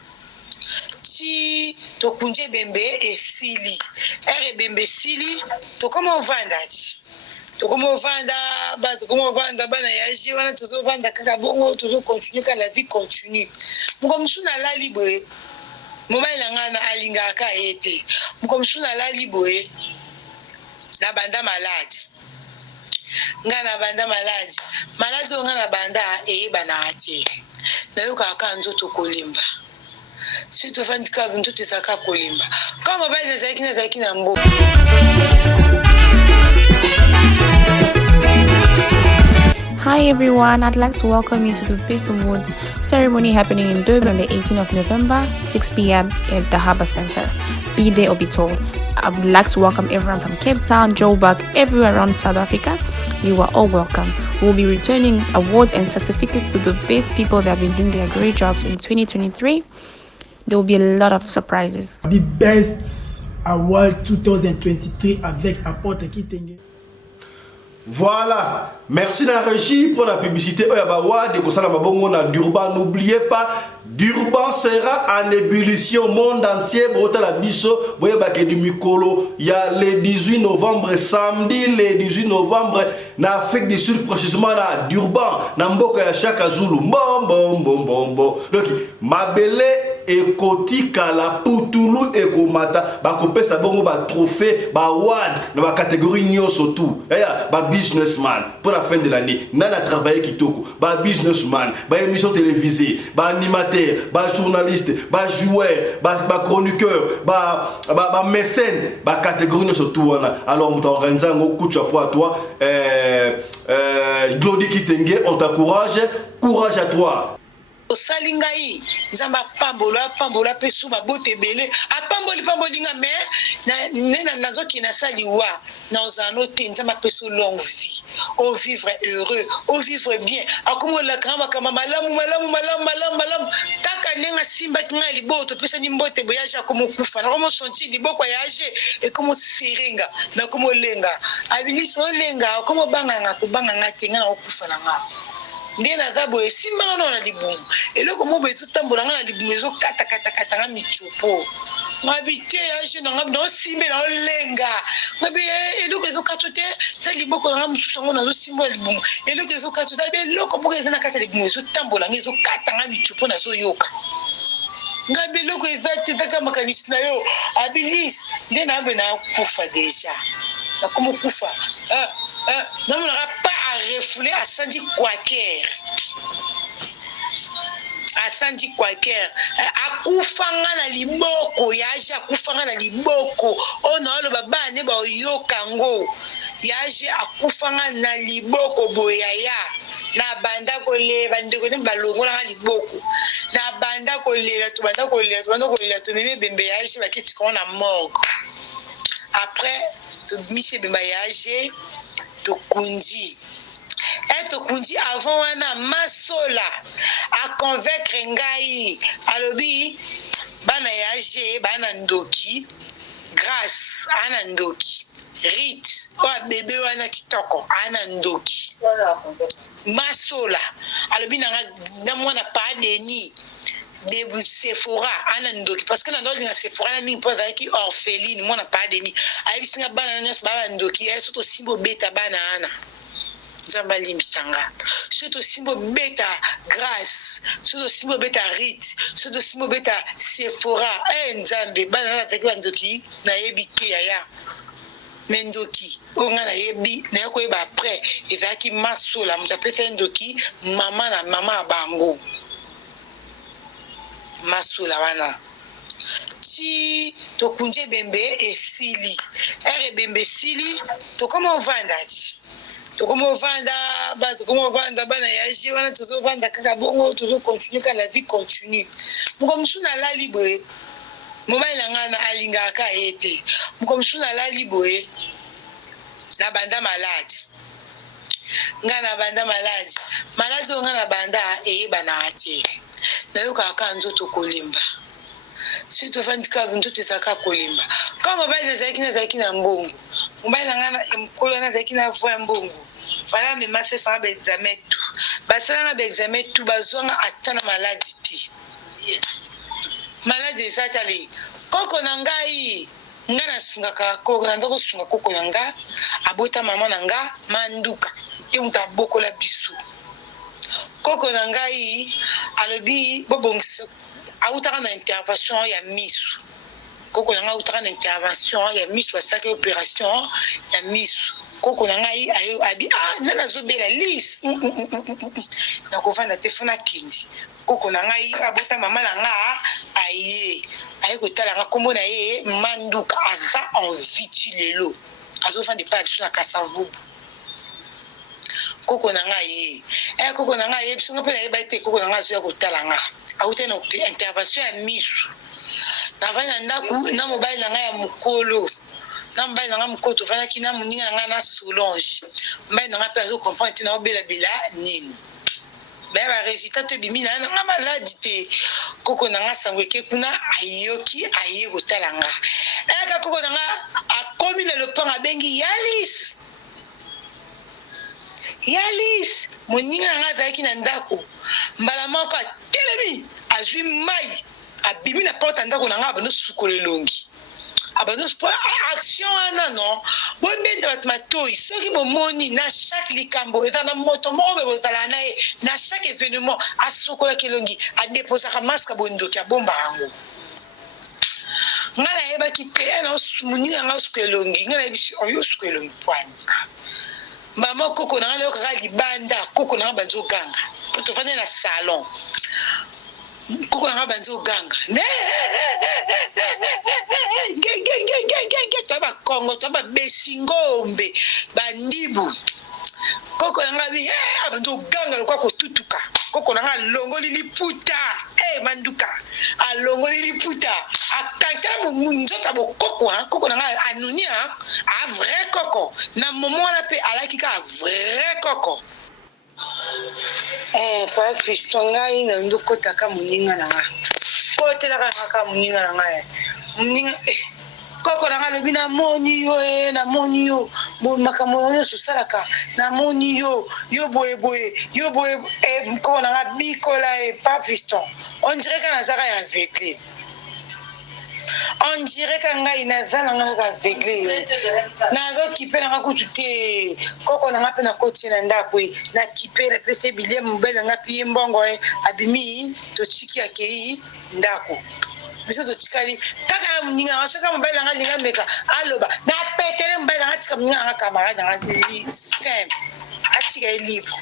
ti tokunje bembe esili ere bembe sili tokoma ovanda ti tokoma ovanda bana yaje wana tozovanda kaka bongo tozocontinue ka la vie continue moko mosu nalali boye mobali na ngai alingaka ye te moko mosu nalali boye na banda malade ngai na banda malade oyo ngai na banda eyebana te nayokaka ka nzoto kolemba si tofandi ka nzoto ezalaka kolemba kama mobali nazalaki na mboka. Hi everyone, I'd like to welcome you to the Peace Awards ceremony happening in Durban on the 18th of November, 6 p.m. at the Harbour Center. Be there or be told. I would like to welcome everyone from Cape Town, Joburg, everywhere around South Africa. You are all welcome. We'll be returning awards and certificates to the best people that have been doing their great jobs in 2023. There will be a lot of surprises. The best award 2023 avec Apôtre Kitenge. Voilà, merci la régie pour la publicité. Durban, n'oubliez pas, Durban sera en ébullition au monde entier. Il y a le 18 novembre, samedi, le 18 novembre, en Afrique du Sud, précisément à Durban, Namboka chaque Zulu. Donc, Mabele et Kotika, la Poutoulou et Komata, Bakopé Sabongo, trophée, award, dans la catégorie Nyo surtout. Businessman pour la fin de l'année, Nana travaillé Kitoko, businessman, émission télévisée, animateur, journaliste, joueur, chroniqueur, mécène, catégorie surtout. Alors on t'organise un coup de chapeau à toi, Glody Kitenge, on t'encourage, courage à toi. Salingai nzamba pambola pesu mabote belé apamboli nga mais na nazoki na saliwa na ozano te nzamba pesu longue vie au vivre heureux au vivre bien akomola kama malamu kaka nenga simba kinga liboto pesa ni mbote boyage akomokufa na komo sonti liboko yaje e komo sirenga na komo lenga abiliso lenga komo banganga kubanganga tenga na okufa na nga ngena zabo esimba na libumu eloko mo betu tambola na libumu ezo kata nga michopo ngabite yaje na ngab no simbe na lenga ngabe eloko ezo katote ta liboko na mususango na zo simba libumu eloko ezo katote be eloko boka ezana kata libumu ezo tambola ngezo kata nga michopo na zo yoka ngabe eloko ezati taka makanisi na yo abilis ngena abe na kufa deja na komo kufa non, on n'aura pas à refouler à Sandy Quaker. À Sandy Quaker. À Koufanga na liboko, yaje à Koufanga na liboko. On a le baba ne ba yo kango. Yaje à Koufanga na liboko boyaya. Na banda kole bandeko ne balongo na liboko. Na banda kole to meme bembe yaje ba kiti ko na morgue. Après to mise bemba yaje Tokundi. Et Tokundi avant wana masola a convaincre ngai alobi bana yaje bana ndoki grâce ana ndoki rite wa bébé wana kitoko ana ndoki masola alobi na mwana pa deni de Sephora ana ndoki parce que na ndo linga Sephora na mingi poza ki orpheline mwana pa deni ayibisinga bana nyos baba ndoki ya soto simbo beta bana ana nzamba limbisanga soto simbo beta grâce soto simbo beta rite soto simbo beta Sephora nzambe bana bataki bandoki nayebi te yaya mendoki onga nayebi naye koyeba après ezalaki masola moto apesa ndoki mama na mama bango masola wana ti tokunje bembe esili ere bembe sili tokoma ovanda ti tokoma ovanda bana yaje wana tozovanda kaka bongo tozocontinue ka la vie continue moko mosu nalali boye mobali na ngai alingaka ye te moko mosu nalali boye na banda malade ngana banda maladi maladi ngana banda eyebana ate nayoka kanzo to kolimba surtout fandika bintu tisaka kolimba kama baina zaki na mbongo mbaina ngana mkolo na zaki na voya mbongo fala me masse sa ba examen tout basala ba examen tout bazonga atana maladi ti maladi satali koko na ngai ngana sungaka koko na ndoko sunga koko na nga abota mama na nga manduka ye muta bokola bisu koko na ngai alobi bobongisa autaka na intervention ya misu koko na nga autaka na intervention ya misu basaki opération ya misu koko na ngai abi nana zobela lis na kovanda telefona kindi koko na ngai abota mama na nga aye kotala nga kombo na ye manduka aza en viti lelo azofanda pa biso na kasavubu koko na ngai koko na ngai biso ngape na yeba ete koko na ngai azoya kotala nga aute na intervention ya misu navandi na ndaku na mobali na ngai ya mokolo na mobali na ngai mokolo tovandaki na moninga na ngai na Solange mobali na ngai mpe azokomprendre te na obelabela nini baya baresultat to ebimi na nga maladi te koko na nga sango eke kuna ayoki aye kotala nga eka koko na nga akomi na lopango abengi yalis moninga na nga azalaki na ndako mbala moko atelemi azwi mai abimi na porte ya ndako na nga abando sukola elongi abando action wana non bobenda bato matoi soki bomoni na chaque likambo eza na moto moko be bozala na ye na chaque événement asukolaki elongi adeposaka masque bondoki abombaka yango nga nayebaki te moninga nga osuka elongi nga nayebisi oyo osuka elongi pwani mbama koko na nga nayokaka libanda koko na nga banzi oganga po tovandi na salon koko na nga banzi oganga toa bakongo toa babesingombe bandibu koko na nga banzi oganga lokwa kotutuka koko na nga alongoli liputa manduka alongoli liputa akantala nzota bokoko koko na nga anuni a vrai koko na momo wana mpe alaki ka vrai koko pa fisto ngai na ndokotaka moninga na nga kotelaka ngaka moninga na nga moninga koko na nga lobi namoni yo makambo nyonso osalaka namoni yo boye koko na nga bikola pa fiston on dirait ka nazaka ya aveugle on dirait ka ngai naza na nga kaka aveugle nazokipe na nga kutu te koko na nga mpe nakoti na ndako nakipe napesa bilie mobele na nga mpe ye mbongo abimi totiki akei ndako biso totikali kaka na moninga nanga soki mobali nanga alinga meka aloba napetele mobali nanga atika moninga nanga camarade nanga simple atika ye libre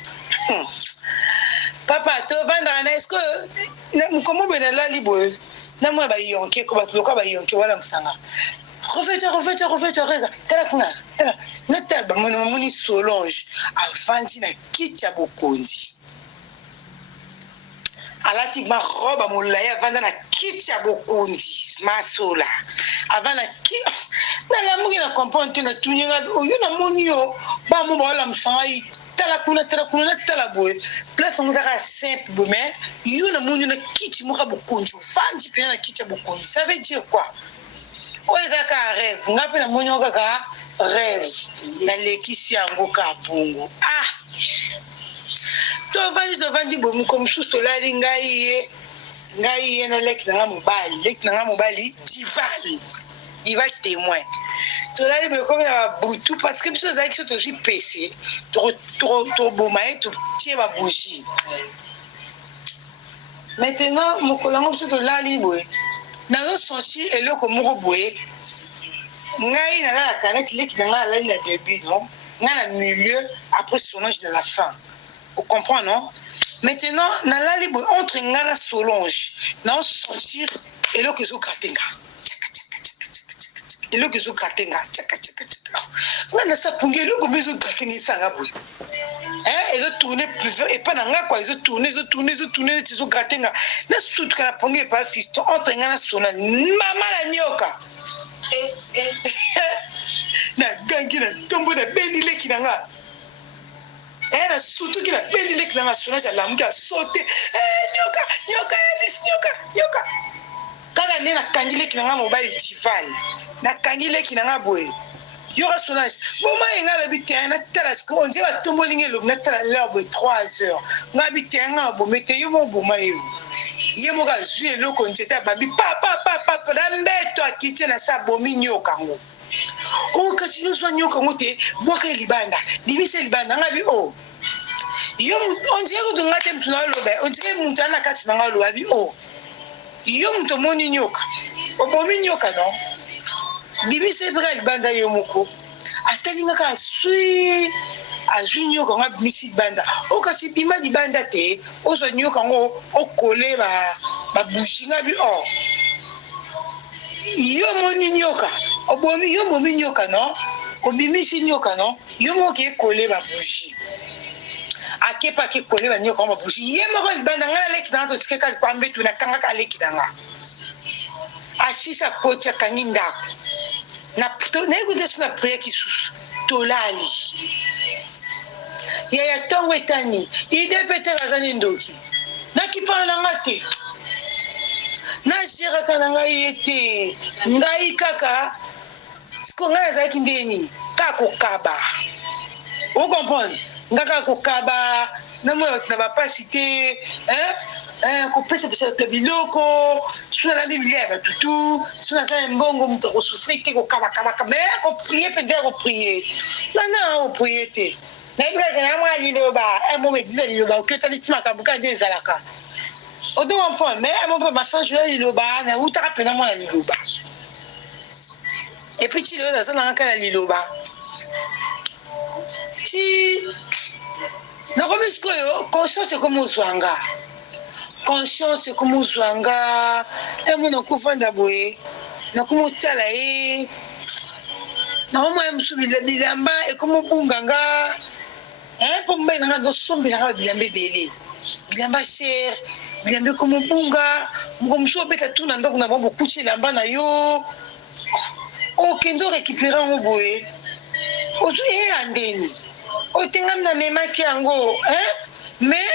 papa tovandaka na eske nkomo boye nalali boye namona bayonke ko bato loka bayonke wana mosanga refaites rega tala kuna tala natala bamoni Solange avandi na kiti ya bokonzi alati maroba molai avanda na kiti ya bokonzi masola avanda nalamuki na comprendre te natuninga oyo namoni yo bamo baola mosanga tala kuna natala boye place yango ezaka simple boye mais yo namoni na kiti moko ya bokonzi ovandi mpena na kiti ya bokonzi ça veut dire quoi oyo ezaka rêve nga mpe namoni yango kaka rêve nalekisi yango ka bongo tovandi boye moko mosusu tolali ngai ye na leki na nga mobali dival témoin tolali boye komi na babutu parce que biso ezalaki so tozwi pese toboma ye totie babougie maintenant mokolo yango biso tolali boye nazosentir eloko moko boye ngai nalalaka neti leki na nga alali na début non nga na milieu après Solange na la fin vous comprenez non maintenant nalali boye entre nga na Solange naosentir eloko ezogratenga eloko ezogratenga nga nasapungi eloko mpe ezogratenga esanga boye ezotourne epa na nga kwa ezotourne neti ezogratenga nasutuka na pongi epa fiston entre nga na Solange mama na nyoka nagangi na ntombo na beni leki na nga era surtout qu'il a beli le kina national ya lamuki a sauté nyoka Elvis nyoka kala ne na kangile kina nga mobile tival na kangile kina nga boye yora Solange boma nga la bitena na tala sko on dirait ba tombolinge lo na tala l'heure de 3 heures nga bitena bo mete yo mo boma yo yemo ka zue lo ko nteta babi papa da mbeto akiti na sa bomi nyoka ngo o kasi no swa nyoka ngote boka libanda libise libanda ngabi o yo on dirait ko dunga tem tuna lo ba on dirait mutana kati na ngalo abi o yo mto moni nyoka o bomi nyoka no libise vrai libanda yo moko atalinga ka sui azwi nyoka nga bimisi libanda o kasi bima libanda te o zo nyoka ngo o kole ba bougie ngabi o yo moni nyoka o bomi yo bomi nyoka no o bimisi nyoka no yo mo ke kole ba bougie akepa ke kole ba nyoka ba bougie ye mo libanda nga leki na to tikeka kwambe tu na kanga ka leki danga asisa pocha kaninda na nego desuna prière qui tolali ya tongo etani ide pete razani ndoki na kipana ngate na jira kana ngai ete ngai kaka siko ngai za kindeni kakokaba o comprendre ngaka kokaba na mo na ba pasité ko pesa biloko suna la biblia ba tutu suna sa mbongo mto ko souffrir te ko kaba mais ko prier peut-être ko prier na o prier te na ibra kana mwa liloba mo me diza liloba ko tali tima ka buka de zalaka o do enfant mais mo pas massage liloba na uta pena mwa liloba et puis tu le dans na kana liloba ti na ko bisko yo conscience comme uzwanga conscience comme uzwanga e mona kufanda boye na kumutala e na homo emsubila bilamba e como bunganga pombe na do sombe na bilambe bele bilamba cher bilambe como bunga ngomso beta tuna ndoko na bombo kuchi lamba na yo o kendo récupérer ngo boye o tu e andeni o tengam na mema ki yango mais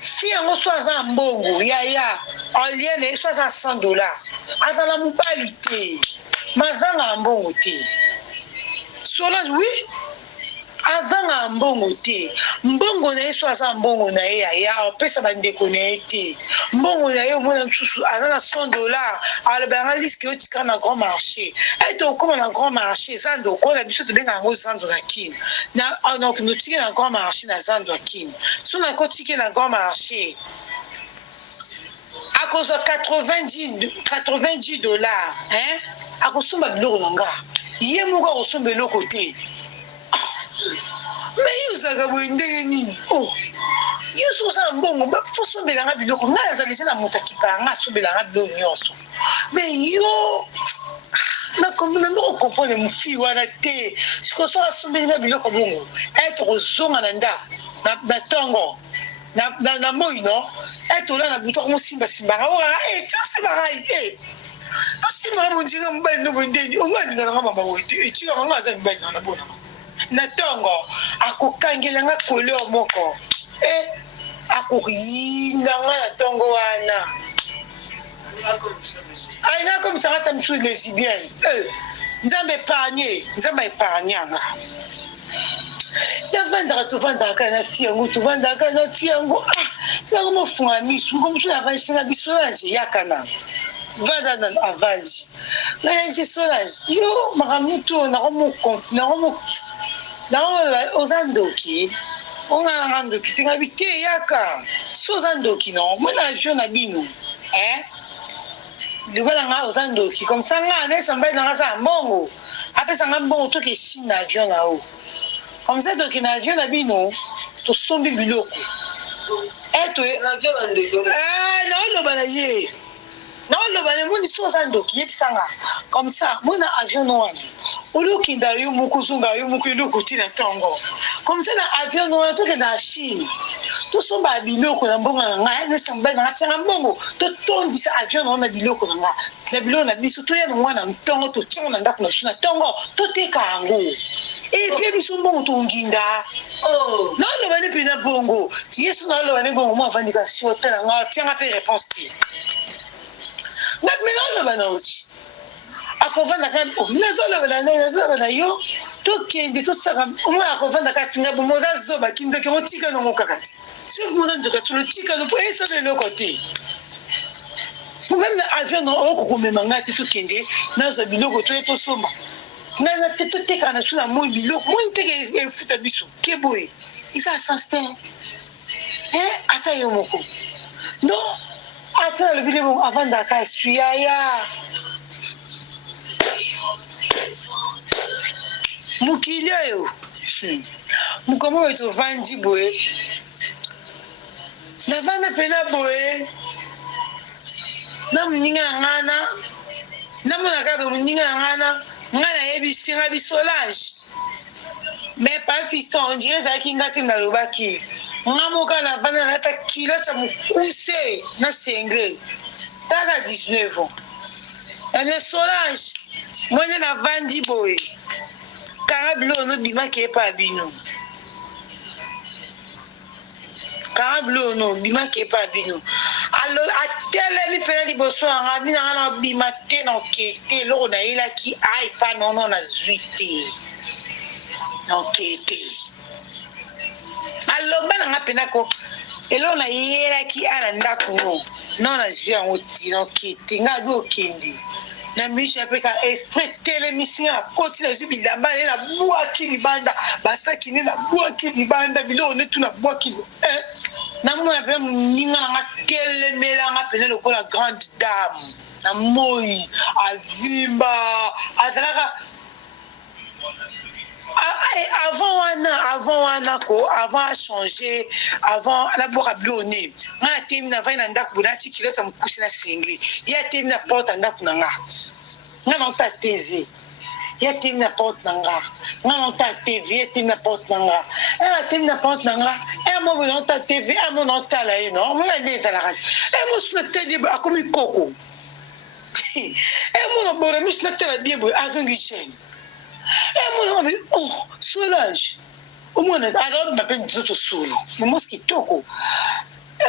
si yango soit mbongo ya aliene soit $100 azala mobali te mazanga mbongo te Solange oui azanga mbongo te mbongo na yeso aza mbongo na ye ya opesa bandeko na ye te mbongo na ye omona msusu aza na $100 alobanga liske otika na grand marché ete okoma na grand marché zando okola biso tobenga yango zando na kine donc notike na grand marché na zando ya kine so nakotike na grand marché akozwa $90 akosomba biloko na nga ye moko akosomba eloko te mais uzaka boye ndenge nini yo soza mbongo fosombelanga biloko ngai azalisi na moto akipanga asombelanga biloko nyonso mais yo nandoko comprendre mofi wana te sikoso asombelinga biloko bongo ete kozonga na ndako na ntongo na moi no ete ola na buto akomosimba-simbanga tosimbanga osimbanga mondinga mobali ndoko ndeni ongalingananga mama boye te etikanga nga aza mibali na bona na tongo akokangelanga koleo moko akoyindanga na tongo wana aina komisanga ta misu lesbienne nzambe epargnanga tovandaka na fi yango nango mofunga misu ngomosu navanisanga bisolange yakana vanda na avandi nayebisi Solange yo makambo to nakomo oza ndoki onganga ndoki te ngabi te yaka so oza ndoki no mona avion na bino libala nga oza ndoki comme ça nga nesa mbai nanga za mbongo apesanga mbongo toke Chine na avion na o comme ça toke na avion na bino tosombi biloko naoloba na ye naoloba na moni so oza ndoki yebisanga comme ça mona avion no wana olokinda yo moko ozonga yo moko eloko ti na ntongo comme ça na avion no wana tokenda na Chine tosomba biloko na mbongo na ngai nesa mbai na nga tianga mbongo totondisa avion na wana biloko na nga na biloko na biso toya na mwana ntongo totiango na ndako na biso na ntongo toteka yango Et puis ils sont bons ton guinda. Oh. Non, le bani pina bongo. Yesu na le bani bongo moi vindication tena nga tiens après réponse ti. Ngat maintenant le bana uchi. Akovanda kan o nazo le bana yo. To kende to saka moi akovanda ka tinga bo moza zoba kindo ke otika no ngokakati. Si vous moza ndoka sur le tika no po esa de le côté. Même avion no okokomema ngati to kende nazo biloko to eto soma. Nana te to teka na suna mo biloko mo nteke e futa biso ke boy isa sanste ata yo moko non ata le biloko avant d'aka suya ya mukile yo mukomo eto vandi boy na vana pena boy na muninga ngana na mona ka be muninga ngana ngana yebisi ngabi Solange mais pas fiston on dirait ça qui ngati na lobaki ngamoka na vana na ta kilo cha mukuse na sengre taka 19 ans ene Solange mwenye na vandi boy karablo no bima ke pa bino karablo no bima ke pa bino alors atele mi pena liboso anga mina ngana bima te na okete loko na ila ki ai pa nono na zuite na okete alors bana nga pena ko elo na ila ki ana ndako no na zia ngoti na okete nga bi okende na misha peka esprit tele misinga koti na zubi lamba na buaki libanda basaki ne na buaki libanda bilo ne tu na buaki na mona pe ninga nga telemela nga pena lokola grande dame na moi avimba atalaka avant changer avant la boka blonné nga temi na vaina ndako na tikilo ta mkusi na sengli ya temi na porte ndako na nga non ta TV ya temi na porte na nga non ta TV ya temi na porte na nga ya temi na porte na nga mo non ta TV mo non ta la non mo la neta la radio mo suna tele akomi koko mo no bora mi suna tele bien bo azongi chaîne mo no oh Solange o mo na alors ma peine tout solo mais moi ce qui toko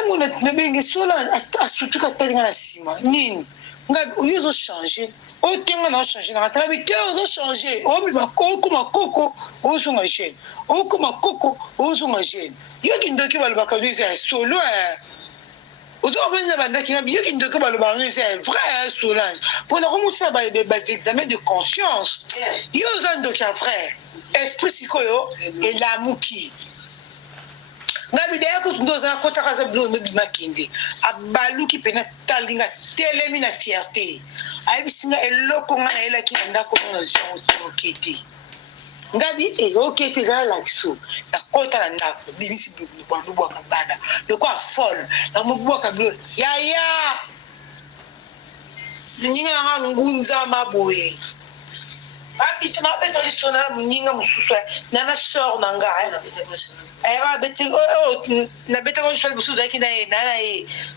mo na bengi Solange asutuka talinga na sima nini nga uyo changer o tenga na changer na trabi te o changer o bi makoko o songa chaîne o kuma koko o songa chaîne yo kindoki balobaka c'est solo ozo benza bandaki na yo kindoki balobaka c'est vrai Solange pour na remonter ba examen de conscience yo zandoki frère esprit sikoyo et la muki ngabi de ko ndoza na kota kaza blono bimakinde abaluki pena talinga telemi na fierté ayibisinga eloko nga na ela ki ndako na zonto kiti ngabi okete za lakso na kota na ndako bibisi bibu kwa ndubu akabada loko afol na mubu akablo ya ninga nga ngunza maboye api tuma beto lisona ninga mususu na sor na nga eba beti na beta ko shal busu daki na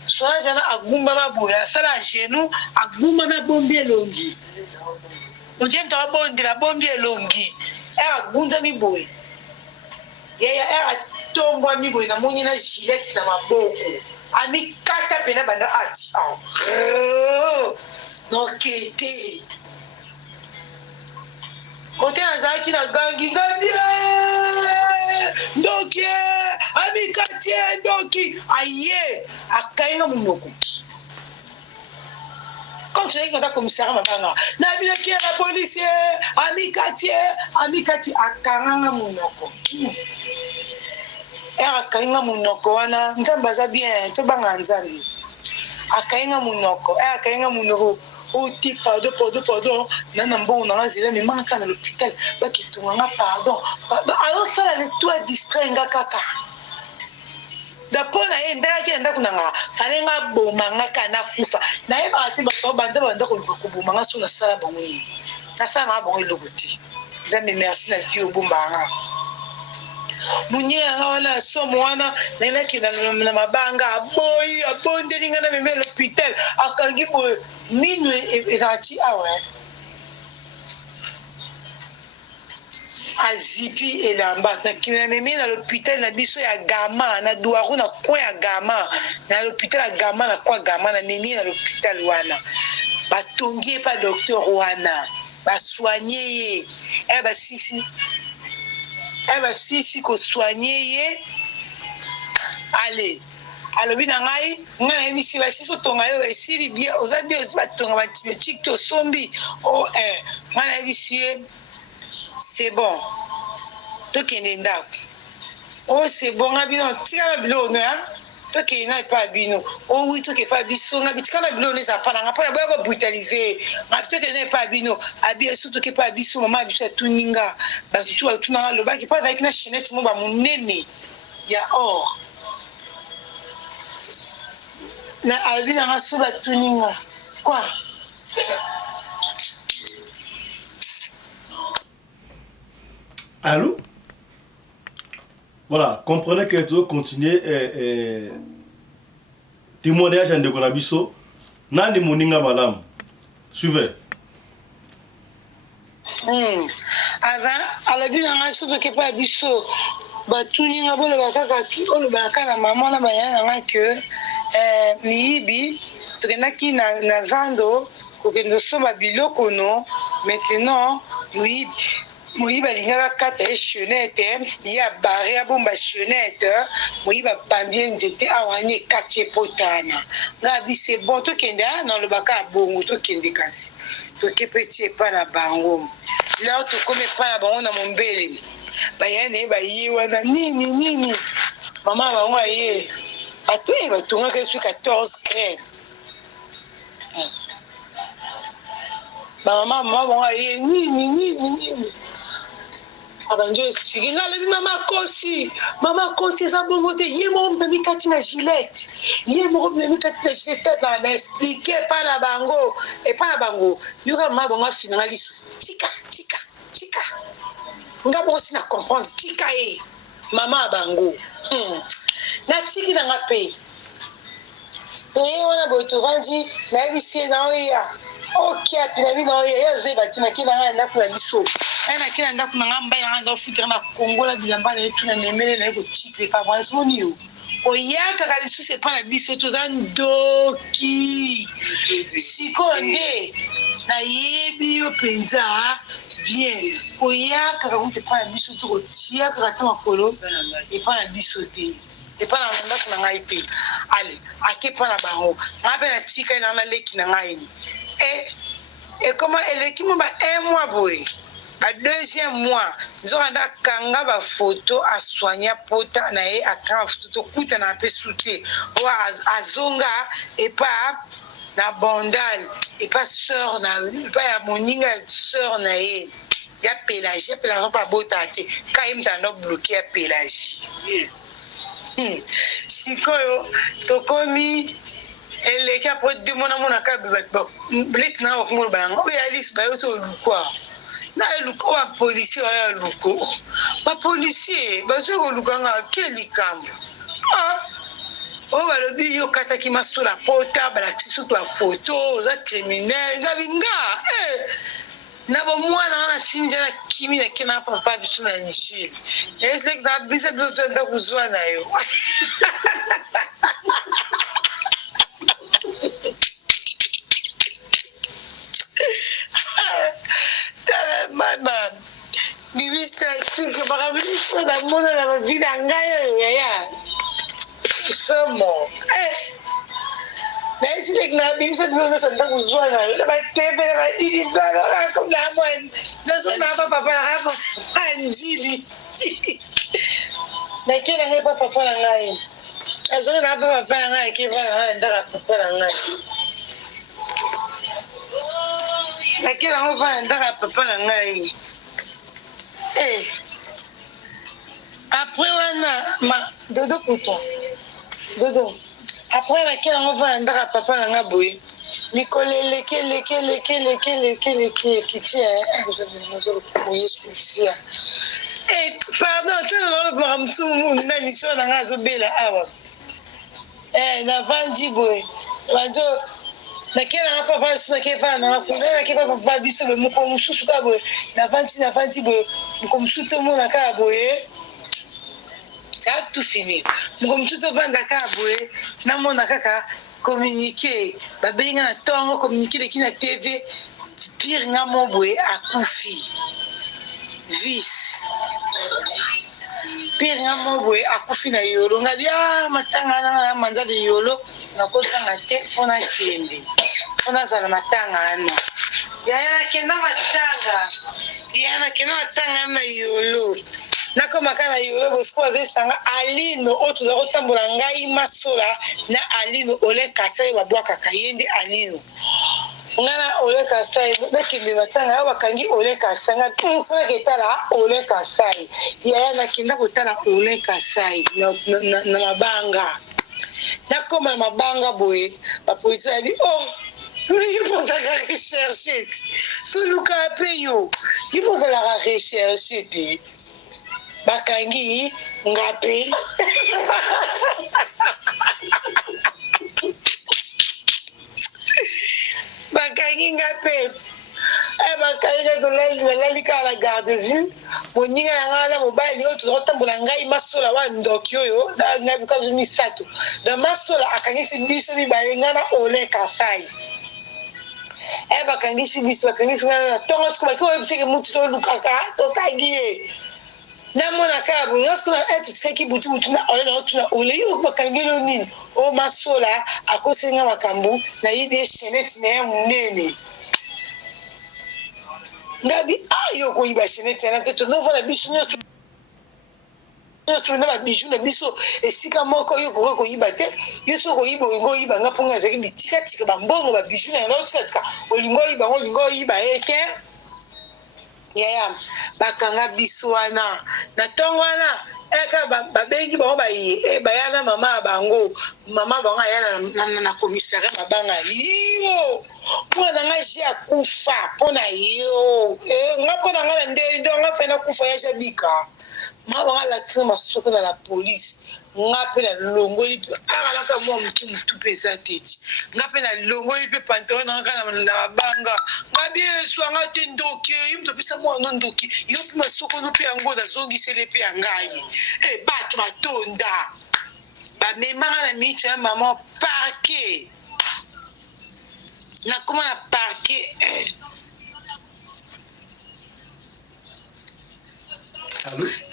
so jana agumba maboya sala genou agumba na bombi elongi ojem to bondi la bombi elongi agunza miboy ya tombwa miboy na moni na gilet na maboko ami kata pena banda ati no kete kote na zaki na gangi ndoki amikati ndoki aye akainga munoko quand tu es dans le commissariat na bila ki la police amikati akanga munoko akainga munoko wana nzamba za bien to banga nzambi akainga munoko oti pardon nana mbongo na zile mi manka na l'hôpital bakitunga pardon alors ça la toi distraire kaka dapona ndaki ndako nanga falenga bomanga kana kufa na yeba ati bato banda ko bomanga so na sala bongi na sala bongi lokuti nzambe merci na Dieu bombanga munyanga wana somo wana nelaki na mabanga boy abondelinga na meme l'hôpital akangi boy minwe ezati awe azipi elamba na meme na l'hôpital na biso ya Gama na Douarou na coin ya Gama na l'hôpital ya Gama na coin Gama na meme na l'hôpital wana batongi pa docteur wana ba soigner ye ba sisi ko soigner ye allez alobi na ngai ngana emisi ba sisi tonga yo esiri bien ozabi batonga antibiotique to sombi ngana emisi c'est bon tokende ndako c'est bon ngabino tika bilo na tokende na pa bino oui toke pa biso ngabi tika na bilo neza pa nga pa ba brutaliser ngabi tokende pa bino abi esu toke pa biso mama biso tuninga ba tu na lo ba ki pa na chinette mo ba munene ya or na abi na ngaso ba tuninga quoi. Allô? Voilà, comprenez que tu dois continuer témoignage en Dekonabiso. Nani Moninga Madame. Suivez. Avant, à la ville, on a surtout que pas biso. Batuninga bolo bakaka na maman na bayana que miibi tokenaki na zando kokendo soba biloko no maintenant moyiba lingaka kata chenette ya barre abomba chenette moyiba bambie nzete awani kati potana ngabi c'est bon tokende na lobaka bongo tokende kasi tokepeti pa na bango là tokome pa na bango na mombele bayane bayi wana nini mama bango aye atoye batonga kesu 14 crèmes mama bango aye nini abanjo expliquer ngala mama kosi za bongo te yemo mbi kati na Gillette na expliquer pa na bango et pa na bango yoka mama bango afina lisu tika ngabo si na comprendre tika mama bango na tiki na ngape wana boto vandi na bisi na oya OK apina bino oya zo batima kina na kwa biso na kina ndaku na ngamba ya ndo futra na Kongo la bilamba na etu na nemele na ko chipe pa bwa soni yo oyaka kali su c'est pas la biso to zandoki sikonde na yebi yo penza bien oyaka ka kunte pa la biso to ko tia ka ta makolo e pa la biso te et pas dans ndaku na ngai pe allez akepa na bango ngabe na tika na leki na ngai et comment eleki mo ba un mois boy ba deuxième mois nzonda kanga ba photo a soigner pota na e akanga photo to kuta na pe souté o azonga et pas na bandal et pas sœur na pas ya moninga sœur na e ya Pélagie pas botate kaim ta no bloquer Pélagie sikoyo tokomi eleki après deux mois na mona ka blek na ko banga o ya liste ba yo to lukwa na luko wa policier wa luko ba policier ba zo ko lukanga keli kambo o ba lobi yo kata ki masula pota ba la tisu to photo za criminel ngabinga na bo mwana na sinja na kimi na kina papa bitu na nchini like na bisa bitu nda kuzwa nayo tala mama ni vista tinga baka bitu na mona na vida ngayo ya somo na isi like na bisa bitu na sanda kuzwa nayo na batepe na badidi zalo ako na mwen na so na papa na hapo anjili na kile ngai papa na ngai azo na papa na ngai kiva na ndaka papa na ngai na kile ngai papa ndaka papa na ngai après wana ma dodo puto dodo après na kile ngai papa ndaka papa na ngai boy mikolele kele kitia pardon tellement pour amsumu na mission na ngazo bela awa na vandi boy wanzo na kela papa suna ke va na kuna ke papa biso be moko mususu ka boye na vanti boye moko mususu to mona ka boye ça a tout fini moko mususu to vanda ka boye na mona kaka communiquer ba benga na tongo communiquer le kina TV pire nga mo boye akufi vis pire nga mo boye akufi na yolo nga bia matanga na manza de yolo na kozanga te fona kende fona zala matanga ana yana kenda matanga na yolo nako makana yolo bosko azesanga alino otu za kotambola ngai masola na alino ole kasai babwaka kayende alino ngana ole kasai nakende matanga bakangi ole kasanga nsona ketala ole kasai yana kenda kotala ole kasai na mabanga nakoma mabanga boye bapolisi abi oh il faut la rechercher tout le cas payo il faut la rechercher bakangi ngape bakangi ngape bakangi to la garde vue moninga ngala mobali oyo tozotambola ngai masola wa ndoki oyo ngai ka misato da masola akangisi biso mibale ngana ole kasai bakangisi biso bakangisi ngana tongo siko baki oyo biseke mutu so lukaka to kagie na mona kabu ngasko na etu seki butu na ole na otu na ole yo bakangelo nini o masola akosenga makambu na yide cheneti na ya munene ngabi ayo ko iba cheneti na teto no vola biso nyoto na bijou na biso esika moko yo ko iba te yeso ko iba ngapunga zeki bitika tika bambongo ba bijou na no tika olingo iba ete yaya bakanga biso wana na tongo wana eka babengi bango bayana mama bango ayana na commissariat mabanga yo mwana nga jia kufa pona yo nga pona nga nde nga pena kufa ya jabika mwa la tsema masoko na la police nga pena longoli akalaka mwa mutu pesa teti nga pena longoli pe pantalon nga na banga nga biesu nga te ndoki yimto pesa mwa no ndoki yo pe masoko no pe yango na zongi sele pe yangai bato batonda ba memanga na micha ya maman parquet na koma na parquet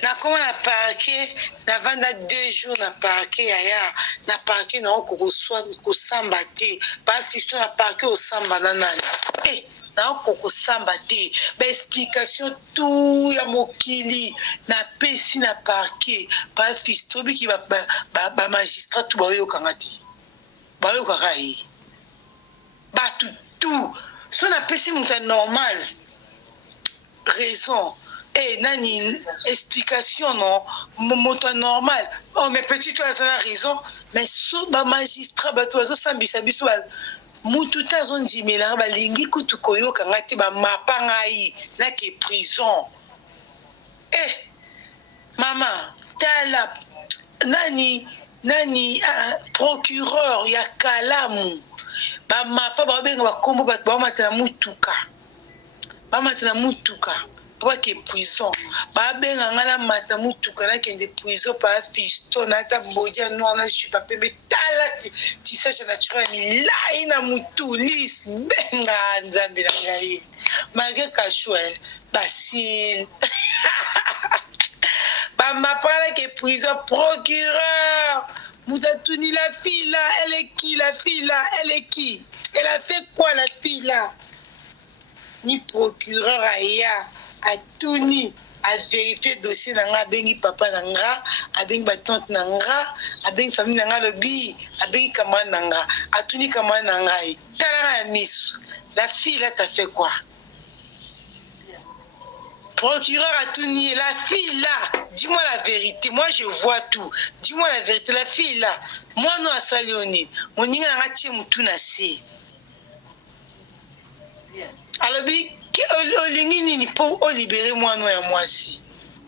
nakoma na parquet na vanda 2 jours na parquet yaya na parquet na kosamba te basisto na parquet osamba na nani na kokosamba te baexplication tout ya mokili na pesi na parquet basisto biki bamagistrat tu baoyokanga te baoyokaka ye bato tout so na pesi moto normal raison nani explication non moto normal mais petit toi ça a raison mais so ba magistrat bato bazosambisa biso mutu tazo ndimela balingi kutu koyoka ngati ba mapanga yi na ke prison mama tala nani procureur ya Kalamu ba mapa ba benga ba kombo ba matana mutuka pour que prison ba benga ngala mata mutuka na kende prison pa fisto na ta boja no na je pas pembe tala ti sache naturel ni la ina mutu lis benga nzambe na ngai malgré cachouel basil ba mapala que prison procureur Moutatuni la fille là, elle est qui la fille là, elle est qui? Elle a fait quoi la fille là? Ni procureur aya a tuni a vérifié dossier nanga bengi papa nanga a bengi ba tante nanga a bengi famille nanga lobi a bengi kamana nanga a tuni kamana nanga tala ya miss la fille là t'a fait quoi? Procureur a tout nié. La fille là, dis-moi la vérité. Moi je vois tout. Dis-moi la vérité. La fille là, moi non à Salioni. Mon ninga n'a tiré mon tout nassé. Alors bi, olingi ni pour libérer moi non et moi si.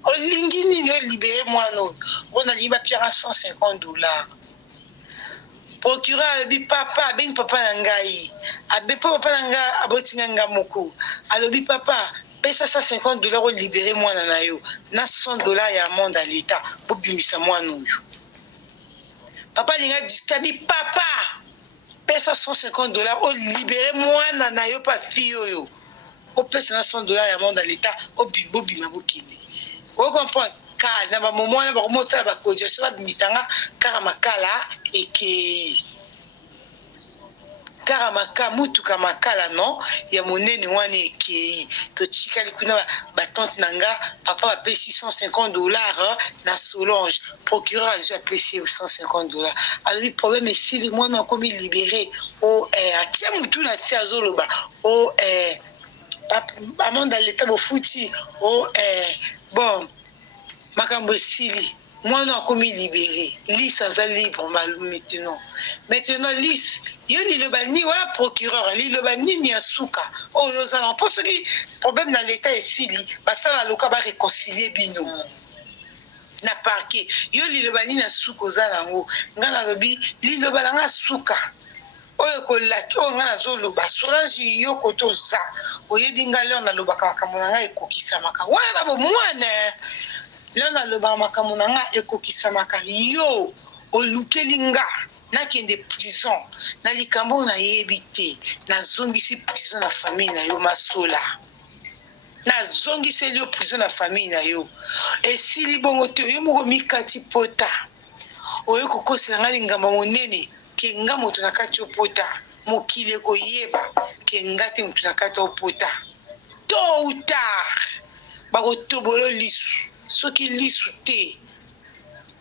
Olingi ni libérer moi non. On a libéré à $150. procureur alobi papa abengi papa na ngai papa na ngai abotinga nga moko alobi papa pesa $150 olibere mwana na yo na $100 ya amende à l'état bobimisa mwana oyo papa linga distabi papa pesa $150 olibere mwana na yo pa fille oyo opesa na $100 ya amende à l'état bobima bokende o comprendre kala na bamomo wana bakomotala bakodio so babimisanga kaka makala ekei kaka mutuka makala no ya monene wana ekei totikali kuna batante na nga papa bapesi $150 na Solange procureur azwi apesi $150 alobi problème esili mwana akomi libéré atia mutu na tia azoloba amende à l'état bofuti bon makambo esili mwana akomi libéré lise aza libre maintenant lise yo liloba nini wana procureur liloba nini ya suka oyo ozala mpo soki problème na l'état esili basala loka baréconcilie bino na parquet yo liloba nini ya suka oza nango nga nalobi liloba na nga suka oyo kolaki oyo nga nazoloba Solange yo koto oza oyebi nga leo nalobaka makambo na nga ekokisamaka wana na bomwana leo nalobaka makambo na nga ekokisamaka yo olukeli nga nakende prison na likambo nayebi te nazongisi prison na famille na yo masola nazongiseli yo prison na famille na yo esili bongo te yo moko mikati pota oyo kokosela nga lingamba monene ke nga moto na kati opota mokili ekoyeba ke nga te moto na kati opota tôt ou tard bakotobolo lisu soki lisu te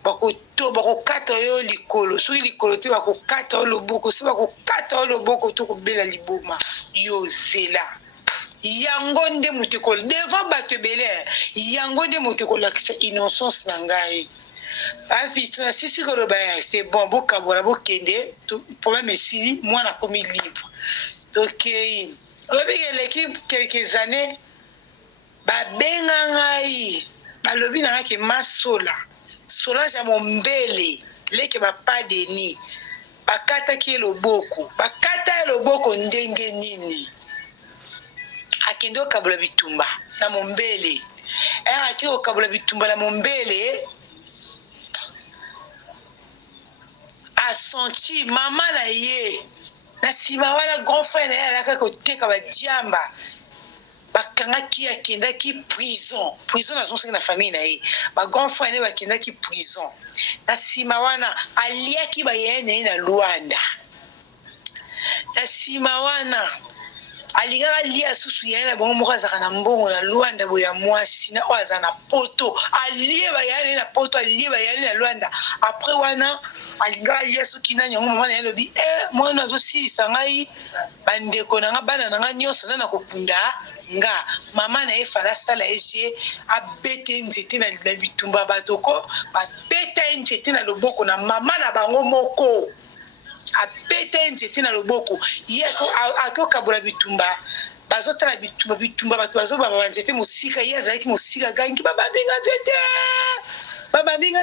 bakokata yo likolo soki likolo te bakokata yo loboko soki bakokata yo loboko to kobela liboma yo zela yango nde moto devant bato ebele yango nde moto ekolakisa innocence na ngai afituna sisi koloba c'est bon bokabola bokende problème esili mwana akomi libre tokei oyebi eleki quelques années babenga ngai balobi na ngai ke masola Solange ya mombele leke bapa deni bakataki ye loboko ndenge nini akende okabola bitumba na mombele akende okabola bitumba na mombele asenti mama na ye na nsima wana grand frère na ye alaka koteka badiamba bakangaki akendaki prison nazonsaki na famille na ye bagrand frère ne bakendaki prison na nsima wana aliaki bayeye na ye na Luanda na nsima wana alingaka alia susu yeye na bango moko azalaka na mbongo na Luanda boya mwasi na oyo aza na poto alie bayeye na ye na poto alie bayeye na Luanda après wana alingaka alia soki nani yango mama na ye alobi mwana azosilisa ngai bandeko na nga bana na nga nyonso nde na kokunda nga mama na ye falasala ye abete nzete na bitumba batoko babeta ye nzete na loboko na mama na bango moko abeta nzete na loboko ye akokabola bitumba bazotala bitumba bato bazobaba banzete mosika ye azalaki mosika gangi babambinga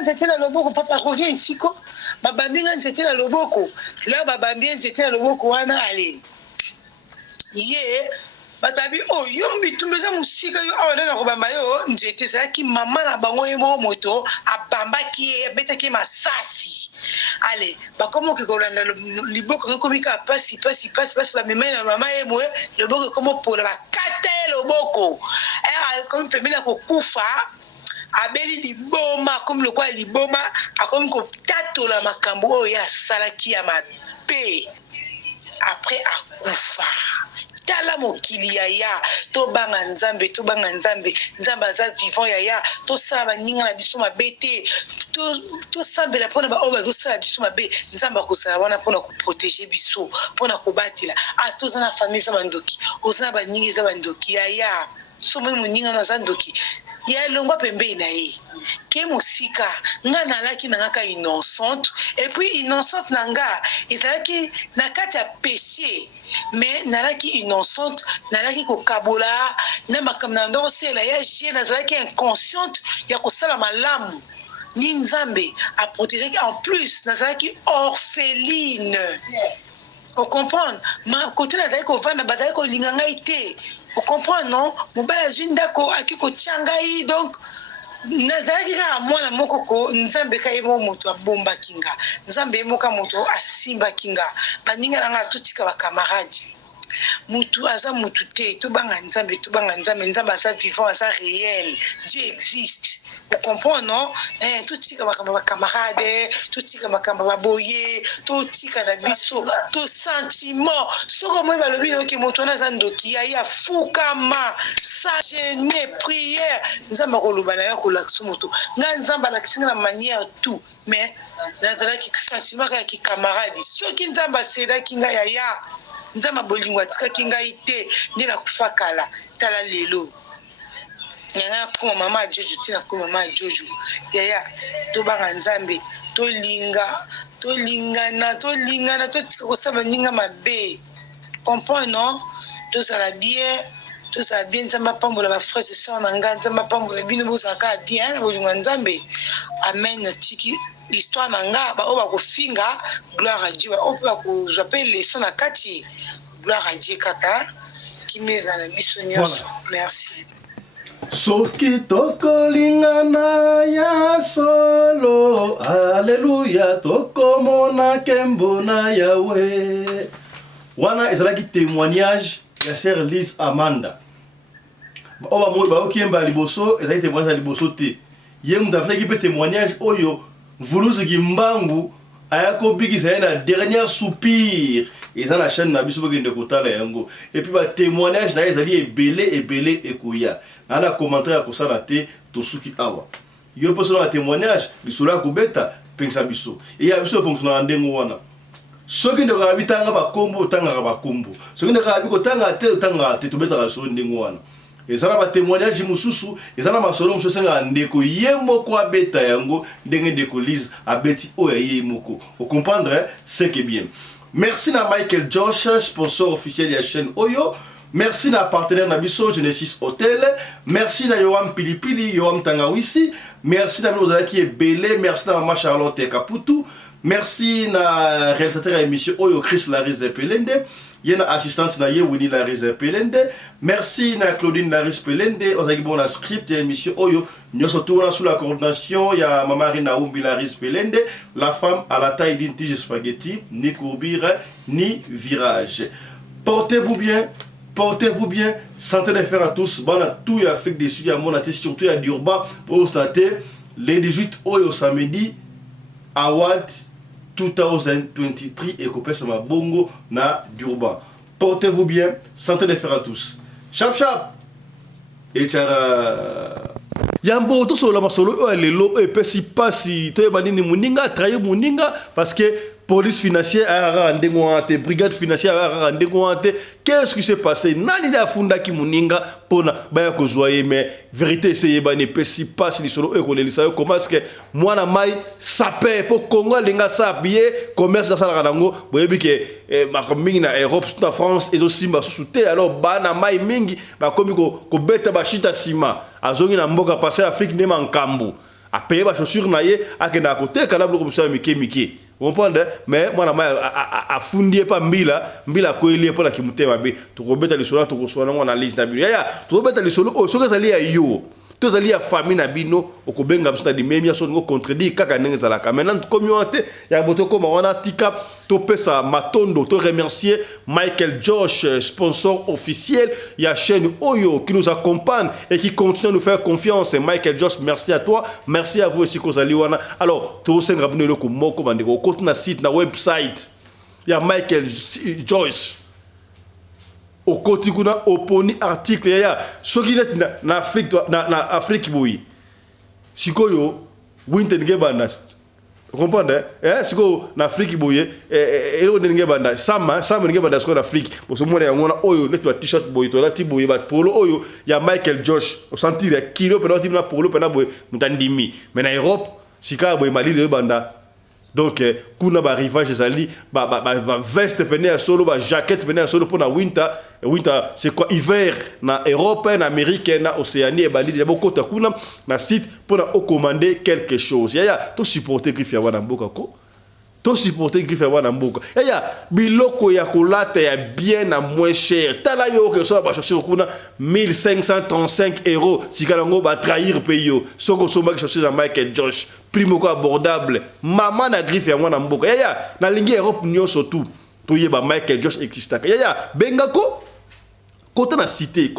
nzete na loboko papa revient isiko babambinga nzete na loboko leo babambie nzete na loboko wana ale ye batabi yo bitumba eza mosika yo awa na kobamba yo nzete ezalaki mama na bango ye moko moto abambaki ye abetaki ye masasi ale bakomoki kolanda liboko ekomika pasi bamemai na mama ye moye loboko ekomopola bakata ye loboko akomi pembeni ya kokufa abeli liboma akomi lokola liboma akomi kotatola makambo oyo ye asalaki ya mabe après akufa tala mokili yaya tobanga nzambe nzambe aza vivant yaya tosala baninga na biso mabe te tosambela mpona baoyo bazosala biso mabe nzambe akozala wana mpona koprotege biso mpona kobatela toza na famille eza bandoki oza na baninga eza bandoki yaya somoi moninga na aza ndoki ya elongwa pembeni na ye ke mosika nga nalaki na nga ka innocente et puis innocente na nga ezalaki na kati ya péché mais nalaki innocente nalaki kokabola na makambo na ndoko sela ya je nazalaki inconsciente ya kosala malamu ni nzambe a protégé en plus nazalaki orpheline. On comprend ma côté na dai ko vanda badai ko linganga ite. On comprend non mobala zwinda ko akiko changai donc nazalaki kaka mwana moko ko nzambe ka ye moto abomba kinga nzambe moka moto asimba kinga baninga nanga tutika ba camarade mutu aza mutu te tobanga nzambe nzambe aza vivant aza réel Dieu existe. Vous comprenez non tutika ba camarade tutika makamba ba boye tutika na biso to sentiment soko moi balobi ke moto na zandoki ya fukama sa gêner prière nzambe koloba na ya kolakisa moto nga nzambe alakisa na manière tout mais nazalaki sentiment ka ki camarade soki nzambe asedaki nga ya nzambe bolingo atikaki ngai te nde nakufakala tala lelo nyanga ko mama Jojo tina ko mama Jojo yaya tobanga nzambe tolingana totika kosaba ninga mabe comprends non tozala bien nzambe pambola ba frères et sœurs na nga nzambe pambola bino bozaka bien na bolingo nzambe amen tiki histoire na nga ba oba kofinga gloire à Dieu o pa ko j'appelle les sons na kati gloire à Dieu kaka kimeza na biso nyonso merci. Soki tokolingana ya solo, Alléluia, tokomona kembo na Yahweh. Wana ezalaki témoignage ya sœur Lise Amanda. Oba mo ba okiemba liboso ezalaki témoignage liboso te. Ye mudapaki pe témoignage oyo vuluzi gimbangu ayako bigisa na dernier soupir. Ils ont la chaîne na biso bogende kotala yango. Et puis ba témoignage na ezali ebele ekoya. Na la commentaire ko sala te to suki awa. Yo poso na témoignage bisula ko beta pensa biso. Et ya biso fonctionner ndengo wana. Soki ndo ka bitanga ba kombo tanga ba kombo. Soki ndo ka biko tanga te to beta ka so ndengo wana. Ezala ba témoignage mususu, ezala masolo mususu senga ndeko yemo kwa beta yango ndenge ndeko Lise abeti oya yemoko. Vous comprendre ce qui est bien. Merci à Michael Josh, sponsor officiel de la chaîne Oyo. Merci à partenaire Nabiso Genesis Hotel. Merci à Yoam Pilipili, Yoam Tangawisi. Merci à Mozaki Belé. Merci à Maman Charlotte Kaputu. Merci à réalisateur de l'émission Oyo Chris Laris Pelende. Il y a une assistante Winnie Laris Pelende. Merci à Claudine Laris Pelende. On a bon script de l'émission Oyo. Nous sommes sous la coordination. Il y a Maman Rina Oumbi Laris Pelende. La femme à la taille d'une tige spaghetti. Ni courbure, ni virage. Portez-vous bien. Santé de faire à tous. Bon, à tout y a fait des sujets à mon artiste, surtout à Durban. Pour constater les 18 Oyo samedi. Award 2023 et coupé sama bongo na Durban. Portez-vous bien, santé de fer à tous. Chap chap. Et tchara. Yambo to solo masolo lelo e pesi pasi to banini muninga trahi muninga parce que police financière a rendengo ante brigade financière a rendengo ante. Qu'est-ce qui s'est passé? Nani da funda ki muninga pona baya ko zoyer mais vérité c'est yebani pesi pasi li solo e ko lelisa yo comment est-ce que mwana mai sapé pour Congo linga sapier commerce dans sala kanango boyebi ke makomingi na Europe na France et aussi ba souté alors bana mai mingi ba komi ko beta ba shita sima azongi na mboka passer Afrique ne mankambu a payer ba chaussure na ye akenda côté kana bloko musa mike vous comprenez? Mais moi a fondé pas mbila ko elie pour la kimutema be to ko beta lisolo to ko sona ngona liste na bino ya to beta lisolo o soka zali ya yo to zali ya famille na bino o ko benga biso di même ya so ngo contredire kaka ndenge zalaka maintenant communauté ya boto ko wana tika to pesa matondo to remercier Michael Josh sponsor officiel ya chaîne Oyo qui nous accompagne et qui continue à nous faire confiance. Michael Josh, merci à toi, merci à vous aussi Kozali wana. Alors to senga bino loko moko bandeko ko na site na website ya Michael Joyce au côté kuna oponi article ya soki net na Afrique na Afrique boyi sikoyo winter ngebanda comprendre siko na Afrique boyi elo ngebanda sama ngebanda siko na Afrique parce que moi ya ngona oyo net wa t-shirt boyi to la ti boyi ba polo oyo ya Michael Josh au sentir kilo pe na polo pe na boyi mutandimi mais na Europe sika boyi mali le banda Donc kuna ba rivage ezali ba veste pene ya solo ba jaquette pene ya solo pour na winter c'est quoi hiver na Europe na Amérique na Océanie et bandi déjà beaucoup kuna na site pour na commander quelque chose ya to supporter griffe ya wana mboka ko to supporter griffe ya wana mboka ya biloko ya kolata ya bien na moins cher tala yo que so ba chercher kuna 1535 €, si kalango ba trahir payo soko so ba chercher na Michael Josh primo ko abordable mama na griffe ya mwana mboka ya na lingi Europe nyonso tout to yeba Michael Josh existaka ya benga ko côté na cité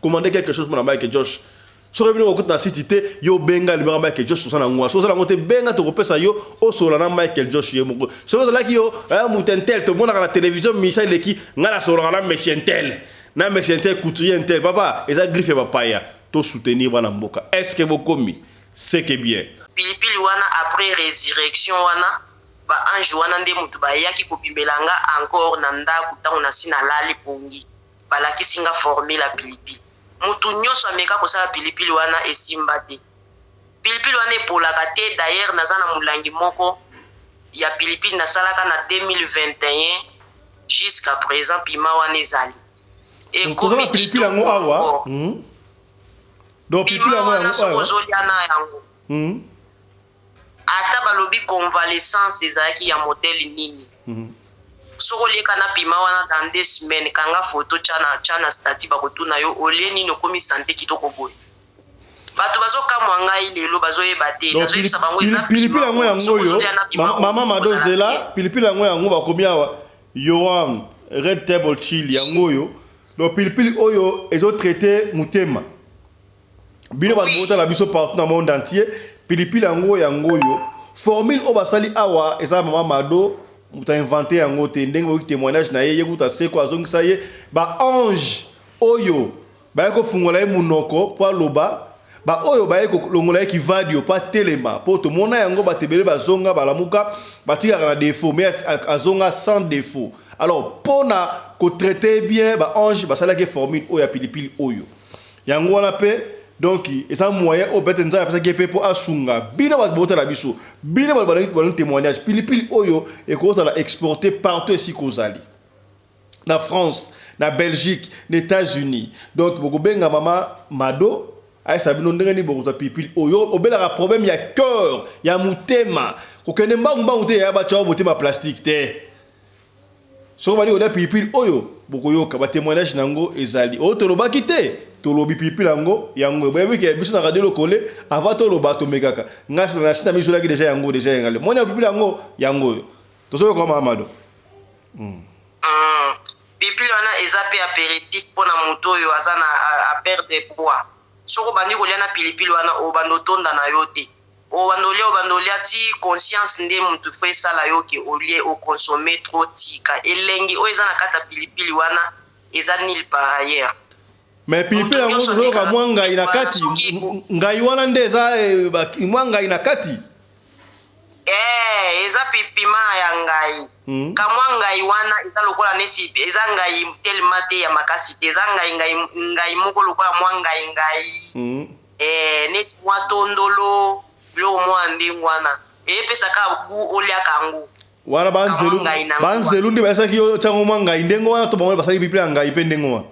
commander quelque chose pour Michael Josh so rebino ko na cité yo benga libera Michael Josh to sana ngwa so sala ngote benga to kopesa yo o sola na Michael Josh ye moko so sala ki yo mutentel to mona na télévision Michel Leki ngala sola na Mechentel na Mechentel couturier intel papa eza griffe ya papaya to soutenir wana mboka est-ce que vous commis c'est que bien pilipili wana après résurrection wana ba ange wana nde mutu ba yaki kopimbelanga encore na ndaku tango na sina lali pongi balakisi nga formule la pilipili mutu nyonso ameka kosala pilipili wana esimba te pilipili wana epolaka te d'ailleurs naza na mulangi moko ya pilipili nasalaka na 2021 jusqu'à présent pima wana ezali ekomi pilipili yango awa donc pilipili yango awa ozoliana yango ata balobi convalescence ezalaki ya modèle nini soko lieka na pima wana dans 2 semaines kanga photo chana stati bakotuna yo olie nini okomi santé kitoko boye bato bazokamwa ngai lelo bazoyeba te nazoyebisa bango eza pilipili yango yango yo mama madozela pilipili yango yango bakomi awa yoam red table chili yango yo donc pilipili oyo ezotraite mutema bino bato botala biso partout na monde entier pilipili yango yo formule o basali awa eza mama mado muta inventé yango te ndenge oki témoignage na ye yekuta seko azongisa ye ba ange oyo ba ko fungola ye munoko po loba ba oyo ba ko longola ye kivadio pa telema po to mona yango batebele bazonga balamuka batika na défaut mais azonga sans défaut alors pona ko traiter bien ba ange basala ke formule oyo pilipili oyo yango wana pe donc eza moyen au bête nza parce que pepo asunga bina ba bota la biso bina ba témoignage pilipili oyo et ko la exporter partout ici kozali na France na Belgique na États-Unis donc boko benga mama mado ay sabino ndenge ni boko pilipili oyo obela problème ya cœur ya mutema ko kene mbangu te ya ba chawo mutema plastique te so bali ola pilipili oyo boko yoka ba témoignage nango ezali o to lobaki te tolobi pilipili yango bayebi ke biso na radio lokole avant toloba to megaka ngasi na sina miso laki déjà ngale mona pilipili yango tozo ko mamado pilipili wana eza pe apéritif pona moto oyo aza na a perdre poids soko bandi kolia na pilipili wana obando tonda na yo te obandolia ti conscience nde mutu fo esala yo ke olie oconsommer trop tika elengi oyo eza na kata pilipili wana eza nil par ailleurs mais pilipili yango zoka mwa ngai na kati ngai wana nde eza mwa ngai na kati eza pipima ya ngai kamwa ngai wana eza lokola neti eza ngai tellement te ya makasi te eza ngai moko lokola mwa ngai neti mwa tondolo lo mwa ndingo wana epesaka gu oliaka yango wana banzelu nde basaki yo chango mwa ngai ndengo wana to bango basaki pilipili ya ngai pe ndengo wana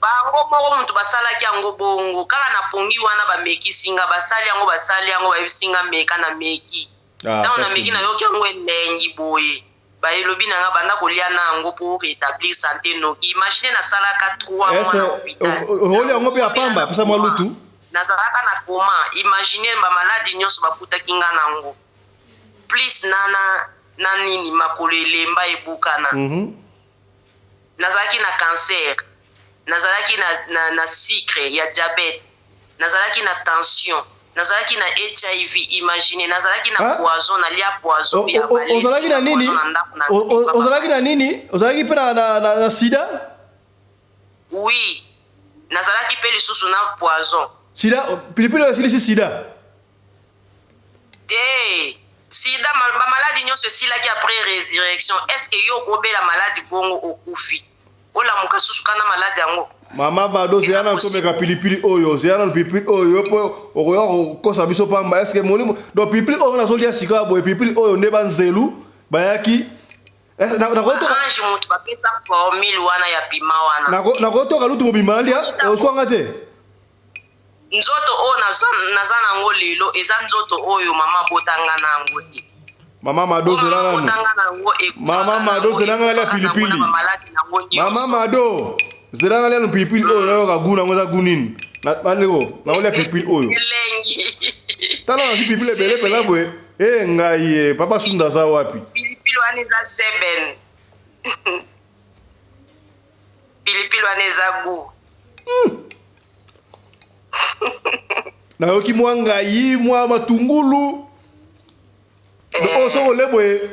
bango moko mutu basalaki yango bongo kaka na pongi wana bamekisinga basali yango bayebisinga meka na meki ntango na meki nayoki yango elengi boye bayelobi nanga banda kolia na yango pour rétablir santé noki imagine nasalaka 3 mois na hôpital oli yango mpe ya pamba pesa mwa lutu nazalaka na koma imagine bamaladi nyonso bakutaki nga nango plus na nini makolo elemba ebukana nazalaki na cancer nazalaki na sucre ya diabète nazalaki na tension nazalaki na HIV imagine nazalaki na poison nalia poison ya balesi ozalaki na nini ozalaki pe na sida oui nazalaki pe lisusu na poison sida pilipili osilisi sida sida bamaladi nyonso esilaki après résurrection est ce que yo okobela maladi bongo okufi olamuka susu kana maladi yango Mama Mado c'est un comme ka pilipili oyo, c'est un pilipili oyo po oyo ko sabi so pamba est-ce que moni do pilipili oyo na zolia sika bo pilipili oyo ne banzelu bayaki na ko to ange mutu ba pesa formule wana ya pima wana na ko to ka lutu mobimali ya oswanga te nzoto o nazana ngo lelo eza nzoto oyo mama botanga nango te Mama Mado zelana no Mama Mado zelana la pilipili Mama Mado zelana la pilipili oyo ka guna ngoza gunini na bandeko na ole pilipili oyo tala na pilipili bele pela bwe ngai papa sunda za wapi pilipili wana za seben pilipili wana za gu na yoki mwanga yi mwa matungulu o so lebwe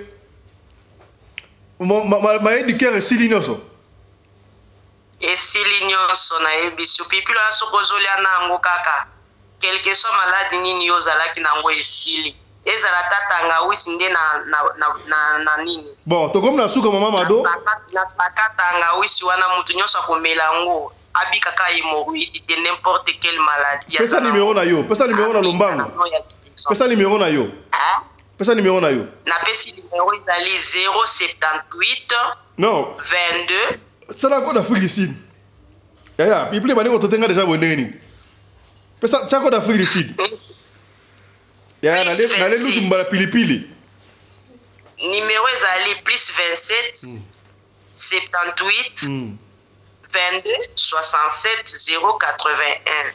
ma edikere sili nyonso esili nyonso na yebiso pilipili wana soko ozolia nango kaka quelque soit malade nini yozalaki nango esili ezala tatanga wisi nde na nini bon to comme na suka Mama Mado na spakatanga wisi wana mutu nyonso akomela ngo abika ka hémorroïde de n'importe quelle maladie pesa numéro na yo pesa numéro na lombango pesa numéro na yo pesa numéro na yo na pesi numéro ezali 078 non 22 ça na ko da Afrique ya pilipili bani ko totenga déjà boneni pesa chako da Afrique ya na le lutu mbala pilipili numéro ezali plus 27 78 22 67 081